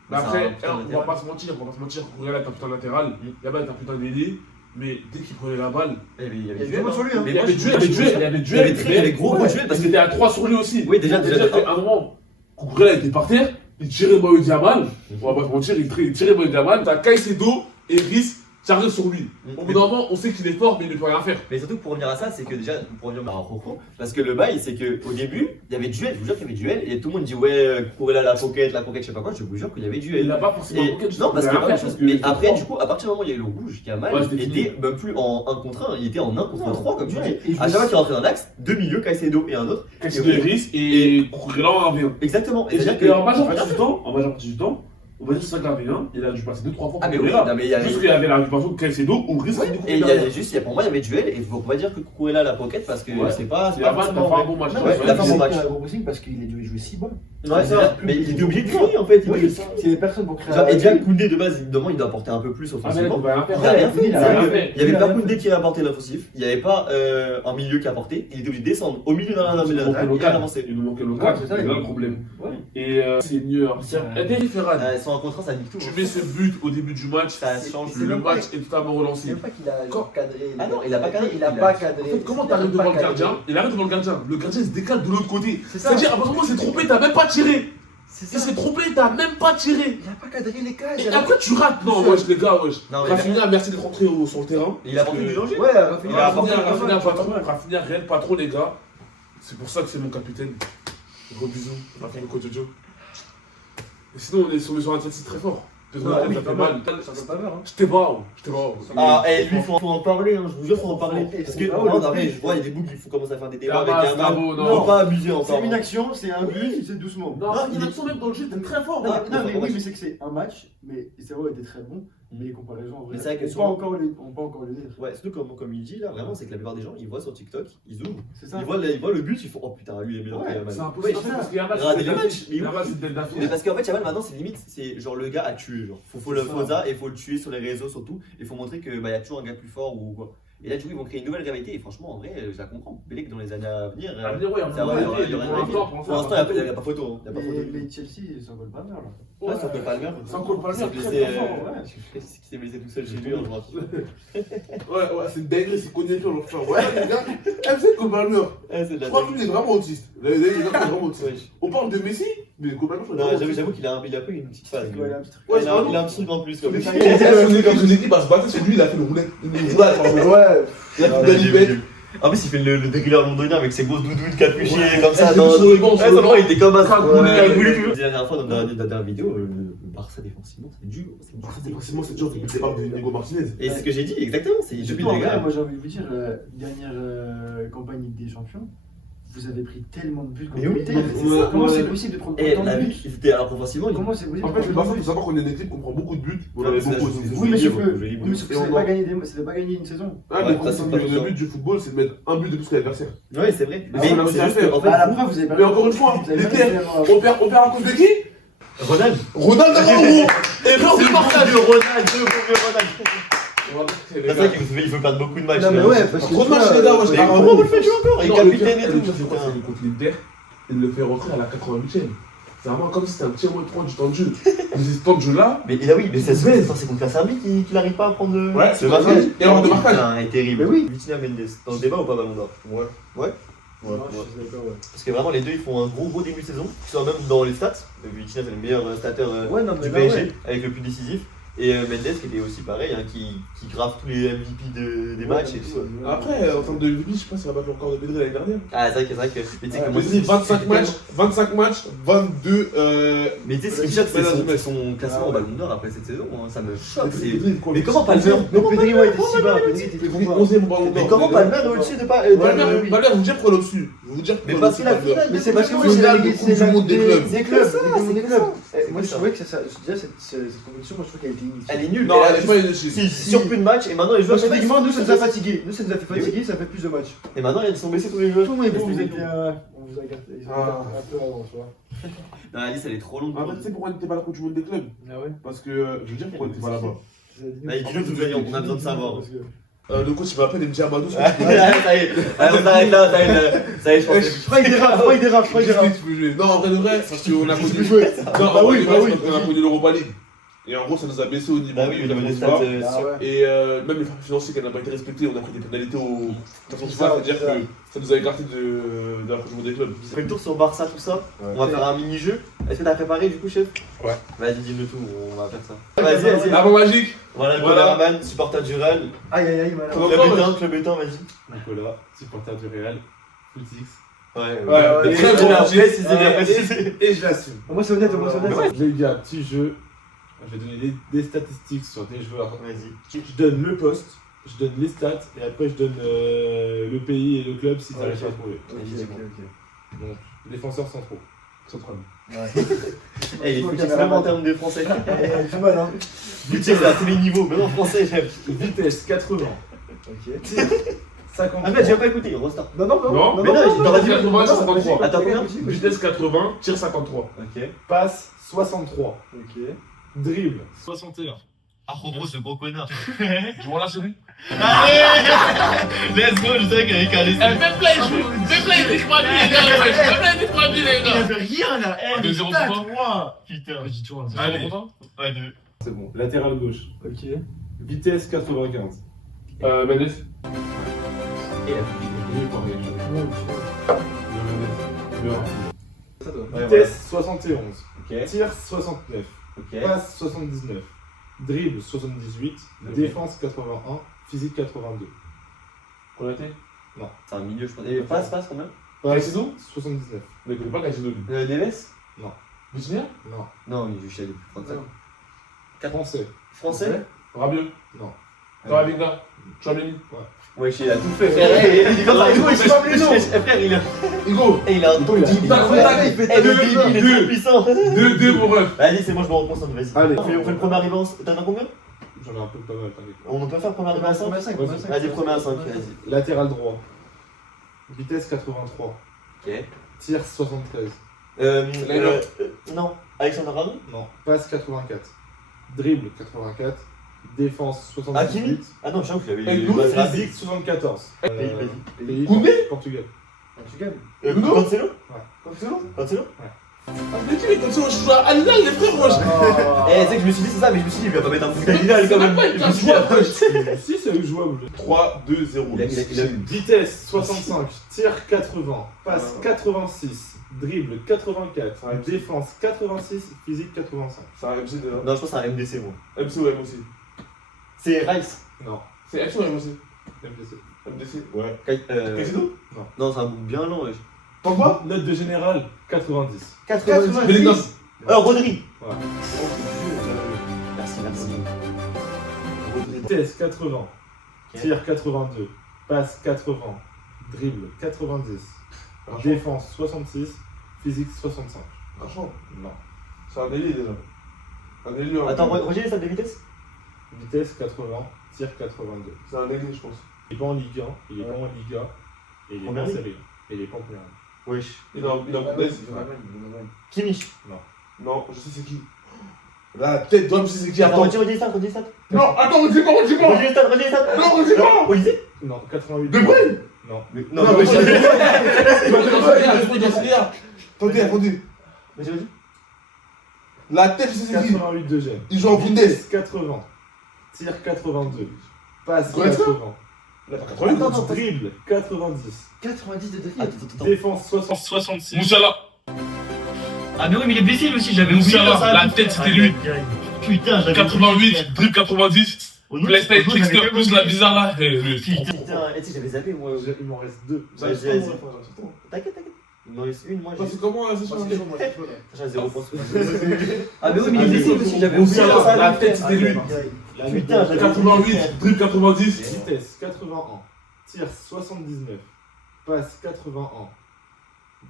Mais après, on va pas se mentir, Cucurella est un putain de latéral, Yamal est un putain d'ailier. Mais dès qu'il prenait la balle, Il y avait du mal sur lui. il y avait duel, Il y avait gros duel parce qu'il était à 3 sur lui aussi. Oui, déjà. À un moment, Cucurella était par terre, il tirait Moyo Diamal, on va pas se mentir, il tirait Moyo Diamal, t'as Caicedo et Rhys qui arrivent sur lui. Au bout d'un moment, on sait qu'il est fort, mais il ne peut rien faire. Mais surtout pour revenir à ça, c'est que déjà, pour revenir à Rojo, parce que le bail, c'est qu'au début, il y avait duel, je vous jure qu'il y avait duel, et tout le monde dit ouais, Cucurella la coquette, je sais pas quoi, je vous jure qu'il y avait duel. Il n'a pas forcément Et- bloqué, non, parce que, rien faire, mais après, du coup, à partir du moment où il y a eu le rouge, qui a mal, Ouais, c'était il fini. était même plus en 1 contre 1, il était en 1 contre 3, comme tu Ouais. dis. À chaque fois qu'il rentrait dans l'axe, deux milieux, Caicedo et un autre. Caicedo et Rhys et Cucurella en 1v1. Exactement. Et C'est-à-dire en que. majeure partie du temps, On va dire 5 à 1, il a dû passer 2-3 fois pour Ah mais oui, Cucurella. non mais il y a Juste qu'il y avait la récupération de Caicedo ou risque de et il y a juste, pour moi il y avait duel et il faut pas dire que Cucurella la pocket parce que Ouais. c'est pas Il a pas forcément fait un vrai. bon match. Ouais, il a fait un bon match. un gros pressing parce qu'il a dû jouer 6 balles. Ouais, c'est vrai, mais il était obligé de créer en fait. Oui, s'il n'y avait personne pour créer. Et déjà Koundé de base, évidemment, il doit apporter un peu plus Ah mais là, offensivement. il va rien faire. Il a rien fait, Il a c'est rien vrai. fait. Il n'y avait Il a pas rien Koundé qui a apporté l'offensif, il n'y avait pas un milieu qui a apporté, il était obligé de descendre au milieu d'un Il nous manquait et local. avancer. Il nous manquait local, Ouais, c'est ça, c'est il- là le problème. Ouais. Et Seigneur, Terry Ferran, Ils sont en contrat, ça nique tout. tu mets ce but au début du match, Ça change le match est totalement relancé. C'est même pas qu'il a cadré. Ah non, il a pas cadré. Il a pas cadré. En fait, comment t'arrives devant le gardien? Il arrive devant le gardien. Le gardien il se décale de l'autre côté. C'est ça. C'est-à-dire, à partir du moment où il s'est trompé, t'as même pas tiré. C'est Il s'est trompé, t'as même pas tiré. Il a pas cadré les cages. Et après, tu rates. Non, wesh, les gars, wesh. Non, mais Rafinha, merci d'être rentré sur le terrain. Il a apporté du danger. Ouais, Rafinha, Il a apporté Rafinha, Rafinha, réel patron, les gars. C'est pour ça que c'est mon capitaine. Gros bisous, Rafinha Kojojo. Et sinon, on est sur un Chelsea très fort. Pedro, Ouais, oui, ça fait pas mal. mal. Ça fait pas mal, hein. J'étais bas. Ah, et lui, faut en parler, hein, je vous jure, faut en parler. Parce que, Ah, moi, le après, but. je vois, il y a des bouts qu'il faut commencer à faire des débats Ah, avec bah, Yamal. Bravo, Faut non. pas abuser encore. C'est une action, c'est un but, c'est doucement. Non, il il est- est même dans le jeu, t'es très fort. Non, Ah, non, mais ouais. oui, mais c'est que c'est un match, mais Zéro était très bon, mais les comparaisons en vrai, Mais c'est vrai que on souvent- peut encore les dire. Ouais, surtout comme il dit là, vraiment, c'est que la plupart des gens, ils voient sur TikTok, ils zooment, C'est ça. ils voient le but, ils font oh putain, lui il est meilleur que Yamal. C'est impossible Ouais, parce qu'il y a un match. Regardez les matchs, mais oui. Yamal, c'est une belle Mais d'affaire. parce qu'en fait, Yamal maintenant, c'est limite, c'est genre le gars à tuer. Genre, faut le C'est ça. faut ça et faut le tuer sur les réseaux surtout. Il faut montrer que bah, y a toujours un gars plus fort ou quoi. Et là, du coup, ils vont créer une nouvelle rivalité. Et franchement, en vrai, je la comprends. Belek, dans les années à venir. À venir, ouais, ça va, il y aura une pour rivalité. l'instant, Pour l'instant, il n'y a pas photo. hein. Il y a pas photo. Mais Chelsea, ça vole pas mal là. Ouais, ça peut pas le Ça colle pas Il s'est bien, blessé, très fort. qui s'est blessé tout seul chez lui en jouant à FIFA. Ouais, c'est une dinguerie, c'est connu sur le frère. Ouais, les gars, MC Cobalmer. Ouais, c'est de Je la crois que lui, il est vraiment autiste. Les gars, il est vraiment autiste. Ouais. On parle de Messi, mais Cobalmer, je Non, j'avoue qu'il a un peu une petite phase. Ouais, il a un petit truc. Ouais, Il a un petit truc en plus. Comme Mais ça. ça, Comme je l'ai dit, bah, se battre sur lui, il a fait le roulette. Une roulade, pardon. Ouais. Il a fait Ouais, une j'ai vu, belle j'ai vu. En plus, il fait le dégueuleur londonien avec ses grosses doudounes capuchées Ouais. comme ça. Ouais, Dans sur le banc, Ouais, sur le son banc. il était comme un Cagoulé, Ouais, cagoulé. toujours. La dernière fois, dans la dernière vidéo, le Barça défensivement, c'est dur. Défensivement, c'est dur depuis le départ de Diego Martinez. Et c'est ce que j'ai dit, exactement. C'est depuis Surtout le en vrai, dégât. moi j'ai envie de vous dire, dernière campagne Ligue des Champions, vous avez pris tellement de buts Mais oui, contre mais l'Inter. c'est ça. Comment c'est possible de prendre Et autant la de vie, buts ils étaient alors qu'offensivement, Comment c'est possible En de fait, je prendre pense autant qu'il de faut savoir qu'on est une équipe qui prend beaucoup de buts. On Ouais, avait c'est beaucoup la aussi. chose. Oui, mais sauf Joli que but. oui, mais sauf que Et ça on fait va- pas gagner une saison. Ah, Ouais, mais ça, c'est pas le sûr. but du football, c'est de mettre un but de plus que l'adversaire. Ouais, c'est vrai. Ah, Mais on a réussi c'est à juste faire. qu'en Bah, à la fait, preuve, vous avez pas Mais encore une fois, vous avez les pas terres, réussi à- on perd à cause de qui Ronald. Ronald Araujo. Erreur de marquage. Ronald. C'est vrai qu'il faut perdre beaucoup de matchs. Non, mais ouais, parce que. Trop de tu matchs, vois, les gars, moi, ouais, je Pourquoi vous le faites jouer encore? Il est capitaine et tout. C'est quoi, c'est contre l'Inter. Il le fait rentrer à la 88e. C'est vraiment comme si c'était un petit moins de 3 du temps de jeu. Mais ce temps de jeu là, Mais là, oui, mais c'est contre la Serbie qu'il n'arrive pas à prendre le. Ouais, le marquage. erreur de marquage. Putain, est terrible. Mais oui. Vitinha Mendes, dans le débat ou pas Ballon d'Or? Ouais. Ouais. non, je suis d'accord, ouais. Parce que vraiment, les deux ils font un gros début de saison, qui sont même dans les stats. Vitinha, c'est le meilleur stateur Ouais, non, mais du là, PSG, ouais. avec le plus décisif. Et Mendes qui était aussi pareil, hein, qui grave tous les MVP des matchs et tout. Après, en termes de MVP, je sais pas s'il a battu encore de Pedri l'année dernière. Ah, c'est vrai que. Mais tu sais, Ouais, comment Pedri, 25 matchs, 22. Mais tu sais, ce qui me choque, c'est son classement au Ballon d'Or après cette saison. Hein, ça me choque. Mais comment Palmer Mais Pedri, ouais, était si bas. Pedri était Pedri, trop bas. 11ème ballon d'or. Mais comment Palmer est au-dessus de pas. Palmer, je vais vous dire pourquoi il est au-dessus. Je vais vous dire Mais pourquoi parce il que est la au-dessus. finale. Mais c'est parce que moi, C'est c'est la la Coupe du Monde des clubs. Des clubs. C'est ça, des c'est clubs. ça. Moi, je trouvais que déjà, cette compétition, moi, je trouve qu'elle était inutile. Elle est nulle. Non, elle est pas une Si, sur plus de matchs, et maintenant les joueurs. Typiquement, nous, ça nous a fatigués. Nous, ça nous a fait fatiguer, ça fait plus de matchs. Et maintenant ils sont baissés tous les joueurs. Tout, mais vous, Parce que- vous étiez. On vous a gâté. Ils ont Ah. un peu avant, tu vois. Non, la liste elle est trop longue. En fait, tu sais pourquoi il n'était pas à la Coupe du Monde des clubs? Ah ouais. Parce que, je veux dire pourquoi il n'était pas là-bas. Bah, dis-le tout de suite, on a besoin de savoir. Le coach, il m'appelle et me dit Amadou, Ça y est, on s'arrête là, ça y est, je pense que. Je crois qu'il dérape, tu peux jouer. Non, en vrai de vrai, parce qu'on a connu. peux jouer. Non, Bah oui, oui, bah oui. on a connu l'Europa League. Et en gros, ça nous a baissé au niveau Bah oui, au niveau des FIFA. stats. Ah ouais. Et même les faits financiers qui n'ont pas été respectés, on a pris des pénalités au classement C'est FIFA, ça, c'est-à-dire c'est ça. que ça nous a écarté de la Coupe du Monde des clubs. On fait le tour sur Barça, tout ça. On va faire un mini-jeu. Est-ce que t'as préparé du coup, chef? Ouais. Vas-y, dis-le tout, on va faire ça. Vas-y. L'avant magique. Voilà le Voilà. cameraman, supporter du Real. Aïe, voilà. Club éteint, vas-y. Nicolas, supporter du Real, Footix. Ouais, Ouais, très très bien bon. précisé, bien précisé. Et je l'assume. Moi, c'est honnête, moi, c'est honnête. Je vais dire un petit jeu. Je vais donner des statistiques sur des joueurs. Vas-y. Je donne le poste, je donne les stats et après je donne le pays et le club si tu Ouais, arrives ok. à trouver. Ok. Donc, défenseurs centraux. Central. Eh, il est foutu même en termes de français. Il fait mal, hein. Budget, c'est à tous les niveaux, même en français, j'aime. Vitesse 80. Ok. 50. Ah, mais j'ai pas écouté, restart. Non, non, Non, mais non, t'aurais dit 80, 53. Attends, combien Vitesse 80, tir 53. Ok. Passe 63. Ok. Dribble 61. Ah, gros, ce gros connard. Tu vois la série? Let's go, je savais qu'il avait calé ça. Play, dis-moi lui, les gars, ouais. Play, dis-moi lui, les gars. avait rien là. 2-0 pour toi. Putain. Vas-y, tu vois. Allez. Ouais, 2. C'est bon. Latéral gauche. Ok. Vitesse 95. Mendes. Et Il est pas rien. Ouais, Vitesse 71. Ok. Tir 69. Ok. Passe 79. Dribble 78. Défense 81. Physique 82. Konaté. C'est un milieu, je pense. Et passe combien Caicedo. 79. Mais il connaît pas Caicedo lui. Neves Vitinha. Non. Non, il joue chez les 35. Français. Français Rabieux. Non. Kamavinga. Chouameni. Ouais, il a tout fait, frère. Il est comme ça, il pas plus long. Frère, il a. Hugo. Et il a un truc. Tac, Le débit, il est trop puissant. 2 pour eux. Vas-y, c'est bon, je me reconcentre, vas-y. Allez. On fait le premier arrivant. T'en as combien J'en ai un peu pas mal, t'inquiète. On peut faire premier arrivant à 5 Vas-y, premier à 5, vas-y. Latéral droit. Vitesse 83. Ok. Tir 73. Non. Alexandre Arnaud Non. Passe 84. Dribble 84. Défense Hakimi 78. Ah non, je sais que j'avais Et nous, Physique 74. Pays Koundé Portugal. Cancelo Ouais. Cancelo Ah, mais qui est comme ça? Je joue à Al-Hilal, les frères, moi. Eh, tu sais que je me suis dit c'est ça, mais je me suis dit il va pas mettre un bout d'Al-Hilal quand même. Je me suis dit après. Si, c'est jouable. 3, 2, 0. Il a eu. Vitesse 65. Tir 80. Passe 86. Dribble 84. Défense 86. Physique 85. C'est un MC déjà. Non, je pense que c'est un MDC moi. MC ou M aussi? C'est Rice. Non. C'est MC ou M aussi? MDC. MDC? Ouais. Caicedo Non. Non, c'est un bout bien long, wesh. Pogba? Note de général 90. 90. Bellingham. Rodri. Ouais. Merci. Vitesse 80. Tir 82. Passe 80. Dribble 90. Défense 66. Physique 65. Franchement, Non. c'est un ailier déjà. Un ailier. Attends, Roger, les salles de vitesse Vitesse 80. Tir 82. C'est un ailier, je pense. Il est pas en Ligue 1. Il est pas en Liga. Et il est pas en Première Série. Et il est pas en Première. Wesh. Il a Mendes. Kimmich. Non, je sais c'est qui. La tête d'homme, je sais c'est qui. Attends. Redis les stats. Non, attends, redis pas. Redis les stats. Non, redis pas. Olysée Non, 88. De Bruyne. Non. Non, mais attendez. Vas-y. La tête, je sais c'est qui. 88 de gemme. Il joue en Bundes. Vitesse 80. Tir 82. Passe Quoi, ça 80. Il a pas 88. Attends, Dribble 90. 90 de dribble. Attends. Défense 60. 66. Moussala. Ah, mais oui, mais il est blessé lui aussi, j'avais Moussala, oublié. la tête, c'était lui. Putain, j'avais 88, dribble 90. PlayStation Trickster plus la bizarre là. Putain, et tu sais, j'avais zappé moi. Il m'en reste 2. Vas-y. T'inquiète. Il m'en reste une, moi j'ai. C'est comment c'est J'ai 0 points. Ah, mais oui, mais il est blessé lui aussi, j'avais oublié. La tête, c'était lui. Putain, j'avais 88, dribble 90. Vitesse 81. Tir 79. Passe 81.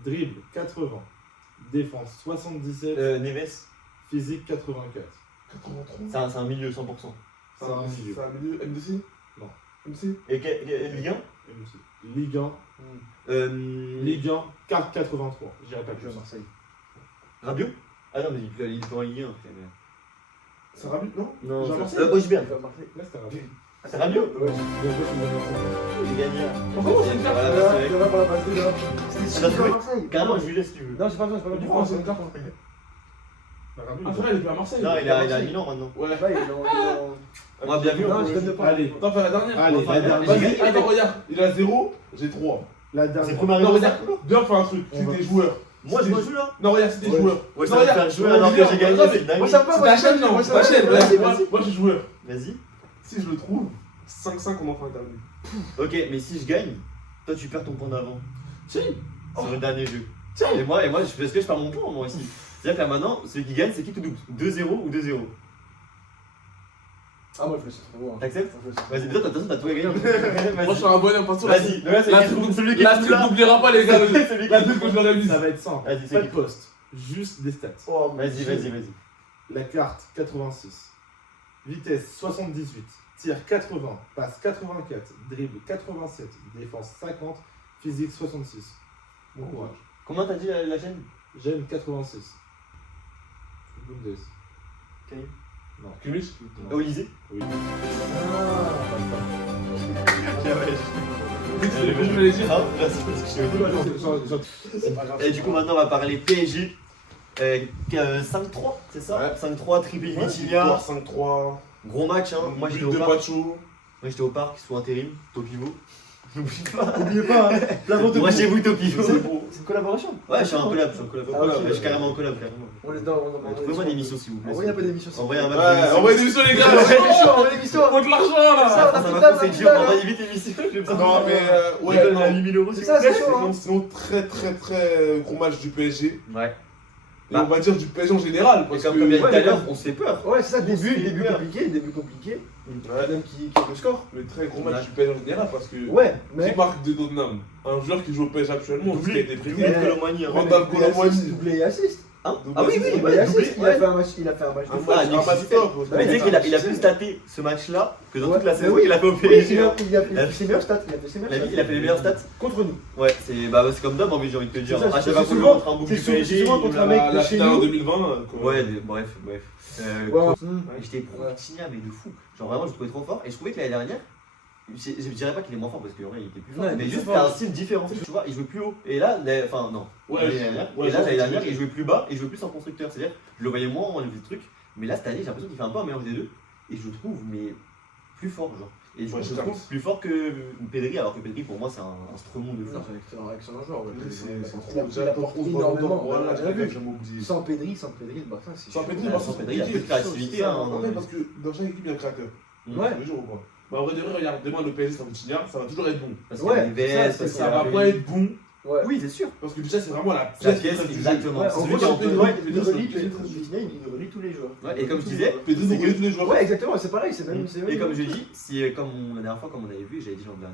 Dribble 80. Défense 77. Neves, Physique 84. 83. c'est un milieu 100%. C'est un milieu MDC? Non. MC? Et Ligue 1 Ligue 1. Ligue 1. Carte 83. J'irai pas plus. Marseille. Rabiot Ah non, mais il est en Ligue 1. C'est Rabiot, non? Non, Jean c'est Marseille? Ousbert. Là, c'était rapide. Ah, c'est Rabiot Ouais. Il est gagné. Comment c'est une carte? Voilà, bah, c'est vrai. pas la passe déjà. Tu l'as trouvé Carrément, je lui laisse si tu veux. Non, j'ai pas besoin, Du coup, c'est une carte. Ah, c'est vrai, il est plus à Marseille. Non, il est à Milan maintenant. Ouais. Là, il est en. On a bien vu. Non, hein. je connais pas. Allez. Attends, fais la dernière. Allez, Enfin, la dernière. j'ai Vas-y, gagné. attends, regarde. Il a 0, j'ai 3. La C'est dernière. premier Non, arrivant. regarde. Viens, fais un truc. On C'est va- des joueurs. Moi, je joue là. Non, regarde, c'est des Ouais. joueurs. Ouais, ça Non, va me regarde. faire jouer alors que j'ai gagné. C'est dingue. Moi, ça me va, C'est moi, ta je chaîne, t'aime, non? moi, C'est ta je chaîne. t'aime. Vas-y, Vas-y. moi, je suis joueur. Vas-y. Si je le trouve, 5-5, on en fait un dernier. Ok, mais si je gagne, toi tu perds ton point d'avant. Si. Sur le dernier jeu. Et moi, est-ce que je perds mon point moi aussi? C'est-à-dire que là maintenant, celui qui gagne, c'est qui tout double? 2-0 ou 2-0? Ah, moi, je le sais trop loin. T'acceptes? Vas-y, déjà, t'as tout gagné. Moi, je Vas-y. suis un bonhomme, pas sûr. Vas-y, La celui qui truc est là. n'oubliera pas, les gars. Celui qui La truc que je leur ai mis. Ça va être simple. Vas-y, c'est Pas qui? de poste. juste des stats. Oh, Vas-y. La carte 86, vitesse 78, tir 80, passe 84, dribble 87, défense 50, physique 66. Bon courage. Combien t'as dit la chaîne? J'aime 86. Bundes. Non. Kimmich. Au lycée? Oui. Je me l'ai dit. Ah, là, c'est parce que je suis C'est pas grave. Et du coup, maintenant, on va parler PSG. 5-3, c'est ça? Ouais. 5-3, triplé Victoire Vitinha. 5-3. Gros match, hein. Moi, j'étais But au de parc. Pacho. Moi, j'étais au parc, sous intérim, Topivo. N'oubliez pas. N'oubliez pas, hein, la vente de Moi, chez vous, Topivo. C'est une collaboration. Ouais, je suis en collab, Ah, ok. Je suis carrément en collab, carrément. On est dans. Trouvez-moi une émission, s'il vous plaît. Envoyez un peu d'émission. Envoyez un Ouais, match. envoyez des missions, les gars. Envoyez l'émission. On de l'argent là. Ça, Ça va trop, c'est dur. Envoyez vite l'émission. J'ai besoin de Non, mais ouais, non. 8000 €. C'est ça, c'est chaud, hein. Sinon, très gros match du PSG. Ouais. Et on va dire du PSG en général. Et Parce comme que. il y a dit tout à ouais, l'heure, on se fait peur. Ouais, c'est ça, début super. compliqué. Ouais. Même qui a le score. Mais très gros match Ouais. du PSG en général. Parce que. Ouais, Qui mais. marque de Tottenham? Un joueur qui joue au PSG actuellement, Doublé. qui a été pris. Doublé de Colomani. hein. Randall Colomani. Doublé et assist. Hein Doublé Ah oui, assist, oui, Doublé et doublé. assist. Il a fait un match de Un fou. Ah, match, un match top. Mais tu sais qu'il a plus staté ce match-là que dans toute la Ouais, saison mais oui. qu'il a fait au Oui, PSG. il a fait ses meilleurs stats. Il a fait les meilleurs stats. Contre nous. Ouais, c'est comme d'hab, j'ai envie de te dire. C'est ça, À chaque c'est fois qu'on lui souvent- montre un bouc c'est du souvent- PSG, c'est souvent il contre nous un la- mec de La chez finale en nous. 2020. Ouais, bref. Ouais. Ouais, j'étais pro Vitinha, mais de fou. Genre vraiment, je le trouvais trop fort. Et je trouvais que l'année dernière, je dirais pas qu'il est moins fort parce qu'en vrai, il était plus fort. Ouais, Mais il était juste, fort. c'était un style différent. Tu vois, il jouait plus haut. Et là, enfin, non. Ouais, L'année dernière. ouais, Et là, je l'année vois dernière, ce que il jouait plus bas et il jouait plus en constructeur. C'est-à-dire, je le voyais moins en des trucs. Mais là, cette année, j'ai l'impression qu'il fait un peu un mélange des deux. Et je le trouve, mais plus fort, genre. Et Ouais, je je le trouve capte. plus fort que Pedri, alors que Pedri, pour moi, c'est un instrument de fou. C'est un excellent joueur. C'est trop. Il apporte énormément. Voilà, On a vu. j'ai oublié. Sans Pedri, le Barça, c'est Sans Pedri, Ouais, Barça, sans c'est Pedri, il y a peu de créativité. Ça, hein. en fait, parce que dans chaque équipe, il y a un créateur. Ouais. Je jure ou pas. Bah, en vrai, de vrai, regarde, demain, le PSG, ça va toujours être bon. Parce qu'il y a Ouais, des VS, ça, parce c'est qu'il y Ça a va des- pas être bon. Ouais. Oui, c'est sûr. Parce que déjà, c'est vraiment la La pièce pièce, du jeu. exactement. Ouais, C'est en celui gros, qui est en Pedri, peu- il relie tous les joueurs. Ouais, et comme je disais, Pedri, vous voyez tous les joueurs. Ouais, exactement, c'est pareil, c'est même. et comme je dis, si comme la dernière fois, comme on avait vu, j'avais dit dans la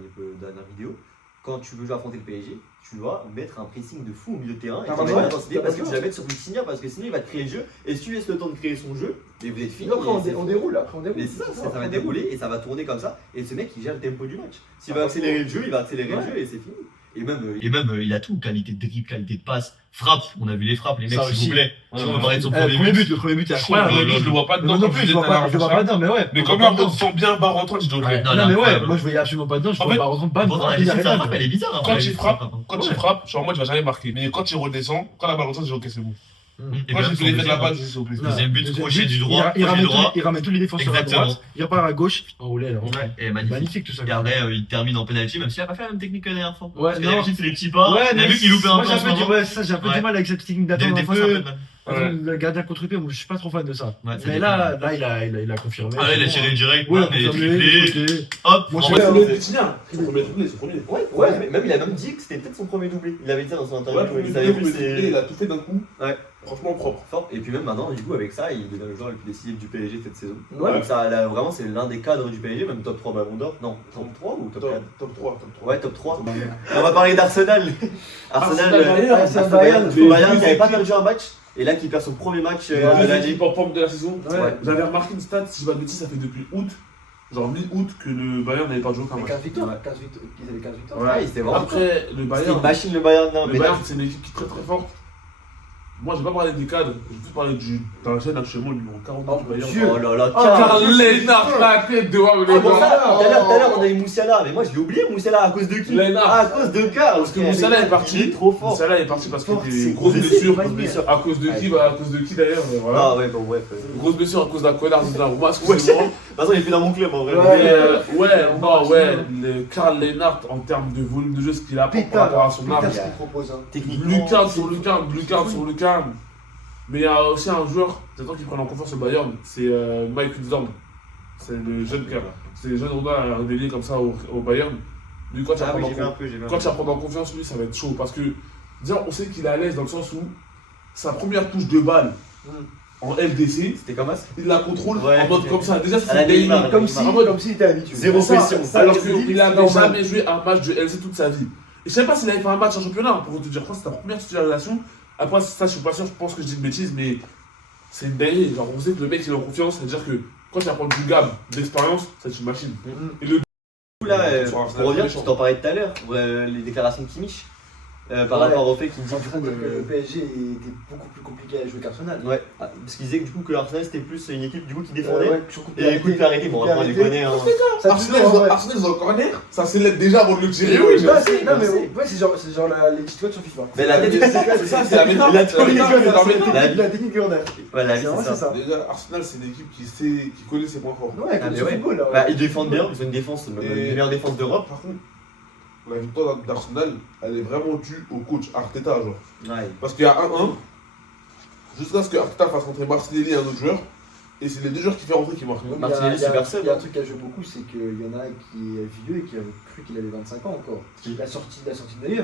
dernière vidéo, quand tu veux jouer affronter le PSG, tu dois mettre un pressing de fou au milieu de terrain et Ah, tu vas ouais, mettre l'intensité t'as parce pas que le tu vas mettre sur Vitinha parce que sinon il va te créer le jeu et si tu laisses le temps de créer son jeu, et vous êtes fini. Après, et c'est on fou. déroule, après on déroule. Mais c'est ça va dérouler et ça va tourner comme ça et ce mec il gère le tempo du match. S'il va accélérer le jeu, il va accélérer le Ouais. jeu et c'est fini. Et même il a tout, qualité de dribble, qualité de passe, frappe, on a vu les frappes, les mecs Ça s'il aussi. vous plaît. Ouais, Tu vas ouais. parler de son Le premier but. premier but est Ouais, incroyable. je le vois pas dedans. Non, non plus, je vois pas dedans, mais ouais. Mais comme là, on sent bien Barenton, je dis ok. Ouais. Non, Non, mais ouais, incroyable. moi je voyais absolument pas dedans, je En vois fait, pas rentrer, bam, Pourtant, la il gestion de sa arrête. frappe, elle est bizarre. Quand après, il les frappe, frappes, hein. Quand il frappe, genre moi, tu vas jamais marquer. Mais quand il redescend, quand la balle retombe, je dis ok, c'est bon. Et Quand bien, j'ai son fait l'effet de la deuxième- balle, je dis s'il vous plaît. Deuxième but, crochet but, du droit, il crochet droit. ramène tous les défenseurs à Exactement. droite, il repart à gauche. Oh là là, Ouais, et magnifique. magnifique tout ça. Et après, il termine en penalty, même s'il a pas fait la même technique que la dernière fois. Ouais, Parce que non. d'habitude, c'est les petits pas. Ouais, On a mais vu qu'il loupait un moi, peu j'ai en un ce peu du moment. ouais, ça, j'ai un peu Ouais. du mal avec cette technique d'attente. Des fois, c'est un peu de mal. Le gardien contre-pied, moi je suis pas trop fan de ça. Ouais, ça Mais dépend. là, il a confirmé. Ah, là, il a tiré direct, Ouais, bam, et confirmé, triplé. triplé. Hop, Moi, en je vrai, Ouais, Ouais, le c'est- Vitinha. Son premier doublé, son premier. ouais, mais même il a même dit que c'était peut-être son premier doublé. Il avait dit ça dans son Ouais, interview, premier il savait doublé, plus premier doublé, c'est il a tout fait d'un coup. Ouais. Franchement propre. fort. Et puis même maintenant, du coup, avec ça, il devient le joueur le plus décisif du PSG cette saison. Ouais. Donc ça, là, vraiment, c'est l'un des cadres du PSG, même top 3 ballon d'or. Non, top 3 ou top 4? Top 3, top 3. Ouais, top 3. On va parler d'Arsenal. Arsenal, Bayern, Arsenal, Bayern. Bayern qui n'avait pas perdu un match. Et là, qui perd son premier match de Deux l'année. équipes en forme de la saison. Ouais. J'avais remarqué une stat, si je dis pas de bêtises, ça fait depuis août, genre mi-août, que le Bayern n'avait pas joué aucun Les match. 15 victoires. Ouais. 15 victoires. Ils avaient 15 victoires. Ouais, c'était vraiment. Après, le C'est Bayern, une machine le Bayern. Non, le mais Bayern là, c'est une équipe qui est très très forte. Moi, j'ai pas parlé des cadres, j'ai plus parlé dans la chaîne actuellement, le numéro 42 du Bayern. Dieu. oh là là, Karl Leinart, la tête de Waouh, Ah, bon, ça, tout à l'heure, on a eu Moussiala, mais moi je l'ai oublié, Moussiala à cause de qui? Leinart. Ah, à cause de Karl. Parce que Moussiala est parti. Il est trop fort. Salah est parti parce qu'il Fort, était c'est grosse blessé, blessure. grosse blessure. À cause de qui Bah, à cause de qui d'ailleurs voilà. Ah ouais, bon, bref. Grosse blessure à cause d'un connard de la Roma, De excusez-moi. toute façon, il est plus dans mon club en vrai. Ouais, le Karl Leinart en termes de volume de jeu, ce qu'il apporte par rapport à son arme. Pétard ce qu'il propose. Hein. Techniquement. Lucarne sur Lucarne. Mais il y a aussi un joueur, j'attends qu'il prenne en confiance au Bayern, c'est Mike Winsdorf. C'est le jeune cœur. C'est le jeune Ronald, un délié comme ça au Bayern. Lui, quand il va Ah oui, prendre j'ai vu un peu, j'ai vu un quand peu. tu vas prendre en confiance, lui, ça va être chaud. Parce que, déjà, on sait qu'il est à l'aise dans le sens où sa première touche de balle en LDC, C'était comme ça? il la contrôle Ouais. en mode comme ça. Déjà, À la c'est Neymar, des- Comme si il était habitué. Zéro c'est ça. pression. Alors je dis, qu'il c'est n'avait normal. jamais joué un match de LC toute sa vie. Et je sais pas s'il avait fait un match en championnat, pour te dire quoi, c'est ta première titularisation Après, ça, je suis pas sûr, je pense que je dis une bêtise, mais c'est une dinguerie. Genre, on sait que le mec, il est en confiance, c'est-à-dire que quand tu vas prendre du gab d'expérience, c'est une machine. Et le Du coup, là, Sur Arsenal, pour revenir, c'est tu t'en parlais tout à l'heure, les déclarations de Kimmich, par Ouais. rapport au fait qu'il dit En du train coup. de dire que le PSG était beaucoup plus compliqué à jouer qu'Arsenal. Ouais, parce qu'il disait que du coup que l'Arsenal c'était plus une équipe du coup qui défendait. Ouais, sur coup de Et les coups de pied arrêtés, bon après on les connaît hein. Ça Arsenal, toujours, ouais. Arsenal, ils ont un corner, ça s'élève déjà avant de le tirer. Oui, Non, sais, non, mais je sais. ouais, c'est genre les petites codes sur FIFA. Mais la tête, C'est ça, c'est la méthode. La C'est la méthode, c'est la méthode. La technique corner. Voilà, C'est c'est vraiment ça. ça. Déjà, Arsenal, c'est une équipe qui connaît ses points forts. Ouais, Ah, comme mais sur ouais. football là. Bah, ils défendent bien, ils ont une défense, Et- une des meilleures défenses d'Europe. Par contre, la victoire d'Arsenal, elle est vraiment due au coach Arteta, genre. Ouais. Parce qu'il y a 1-1, jusqu'à ce que Arteta fasse rentrer Martinelli et un autre joueur, et c'est les deux joueurs qui font rentrer qui marquent. Martinelli, super sub, Il y a un hein. truc qui a joué beaucoup, c'est qu'il y en a un qui est vieux et qui a cru qu'il avait 25 ans encore. La sortie de Neuer.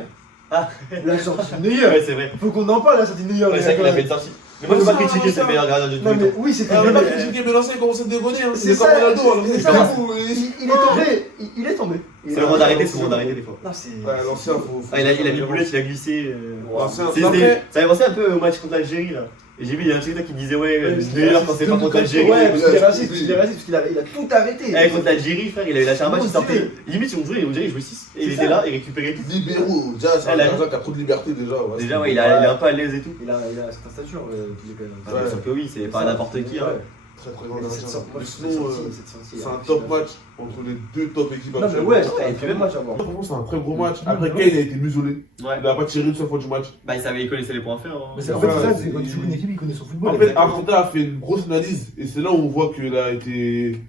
Ah. La sortie de Neuer. Ouais, c'est vrai. Faut qu'on en parle, la sortie de Neuer. Ouais, c'est vrai qu'il a fait une sortie. Mais moi je veux pas critiquer, c'est le meilleur gardien de tous Non, les mais temps. oui, c'est Ah, très mais bien. pas critiquer, mais l'ancien commence à dégonner, hein. C'est C'est comme ça, Ronaldo, alors c'est c'est ça. ça. Il est tombé. Il est tombé. C'est le moment d'arrêter, c'est le moment d'arrêter des fois. Non, c'est. Ouais, l'ancien, faut. Ah, il a mis le boulet, il a glissé. L'ancien, Ça après, avait pensé un peu au match contre l'Algérie là. Et j'ai vu, il y a un TikTok qui disait ouais, Neuer quand c'est pas contre Ouais, l'Algérie. parce qu'il est raciste, parce qu'il a tout arrêté. Eh, contre l'Algérie, frère, il avait lâché un match, Mon il sortait. Dieu. Limite, on dirait il jouait 6. Et il C'est était ça. là, il récupérait tout. libéraux, déjà, c'est un Elle a- gardien qui a trop de liberté déjà. Déjà, ouais, il est un peu à l'aise et tout. Il a cette stature, il est quand même. Ah, bien sûr que oui, c'est pas n'importe qui. Hein. Très très grand Mais gardien. cette sorte- moi, Mais je sinon, trouve cette sortie, c'est un hein, top je- match entre les deux top équipes Non, mais actuellement. ouais, Et et puis puis même- match à voir. Franchement, c'est un très gros match. Mm. Après, Mm. Kane a été muselé. Ouais. Il n'a pas tiré une seule fois du match. Bah, il savait connaissait les points faibles. Hein. Mais c'est en Ouais, fait, c'est ça, c'est- c'est quand tu joues une équipe, il connaît son football. En fait, exactement. Arteta a fait une grosse analyse et c'est là où on voit qu'il a été.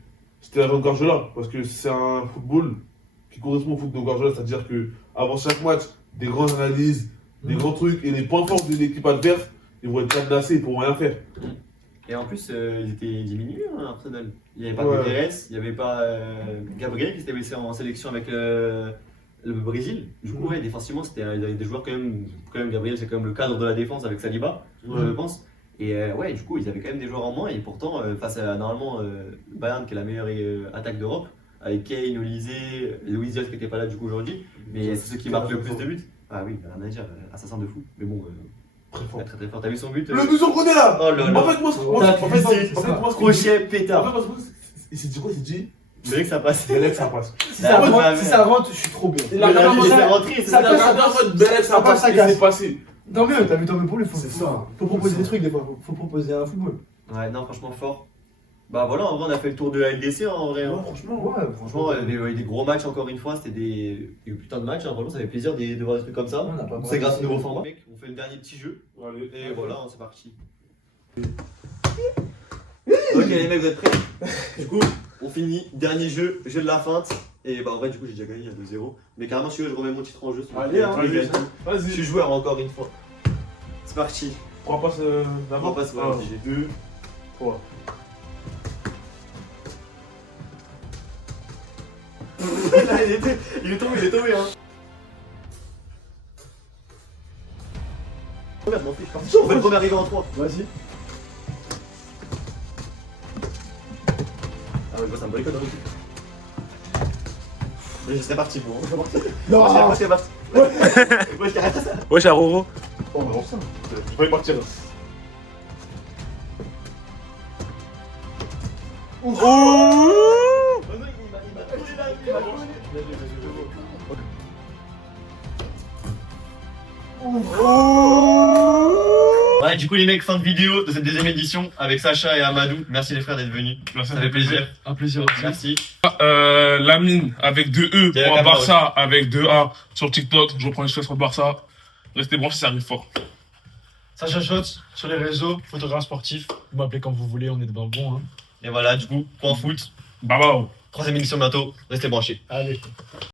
C'était la de Guardiola. Parce que c'est un football qui correspond au foot de Guardiola, c'est-à-dire que avant chaque match, des grandes analyses, des grands trucs et les points forts de l'équipe adverse, ils vont être cadenassés, ils ne pourront rien faire. Et en plus, ils étaient diminués, hein, Arsenal. Il n'y avait pas Ouais. Guterres, il n'y avait pas Gabriel qui s'était blessé en sélection avec le Brésil. Du coup, ouais, défensivement, il y avait des joueurs quand même Gabriel, c'est quand même le cadre de la défense avec Saliba, je pense. Et ouais, du coup, ils avaient quand même des joueurs en moins. Et pourtant, face à normalement Bayern, qui est la meilleure attaque d'Europe, avec Kane, Olise, Luis Diaz qui n'était pas là du coup aujourd'hui, mais c'est ceux qui marquent le plus de buts. Ah oui, rien à dire, assassin de fou. Mais bon, Très fort. très très fort. T'as vu son but Le but qu'on est là. Oh là là. En fait, moi, Crochet, pétard. il s'est dit quoi? Il s'est dit, Je dirais que ça passe. Belek, ça passe. Si ça rentre, je suis trop bien. Il a regardé en c'est mode- rentré, c'est ça ça. il a regardé en mode Belek, ça passe. ça Et casse. c'est passé. Tant mieux, t'as vu, pour lui, C'est ça. faut proposer des trucs des fois, faut proposer un football. Ouais, non, franchement fort. Bah voilà, en vrai, on a fait le tour de la LDC en vrai. Hein. Franchement, ouais. Franchement, il y avait des gros matchs encore une fois, c'était des putains de matchs. Hein. Franchement, ça fait plaisir de voir des trucs comme ça. On n'a pas C'est grâce au nouveau format. Mec, on fait le dernier petit jeu. Allez. Et voilà, hein, c'est parti. Ok, les mecs, vous êtes prêts? Du coup, on finit. Dernier jeu, jeu de la feinte. Et bah en vrai, du coup, j'ai déjà gagné à 2-0. Mais carrément, si tu veux, je remets mon titre en jeu. Allez, hein, Je gagne tout. Je Vas-y. suis joueur encore une fois. C'est parti. On passe d'abord. On passe, ouais, Un, vas-y. 2, 3. Il est tombé, hein. Regarde, m'en fiche, parti. On fait le premier arrivé en 3. Vas-y. Ah ouais, je vois, ça me boycotte dans l'équipe. Mais c'est parti, bon. Non, C'est parti. Ouais, je t'arrête ça. Wesh, Aroro. Oh, on avance ça. Je vais partir. Ouais, du coup, les mecs, fin de vidéo de cette deuxième édition avec Sacha et Amadou. Merci les frères d'être venus. Ça fait plaisir. Un plaisir. Merci. Lamine avec 2 E, Il y a la pour caméra, Barça avec 2 A sur TikTok. Je reprends les choses sur Barça. Restez branchés, ça arrive fort. Sacha Shot sur les réseaux, photographe sportif. Vous m'appelez quand vous voulez, on est dans le bon. Hein. Et voilà, du coup, point foot. Bye bye. 3ème édition bientôt. Restez branchés. Allez.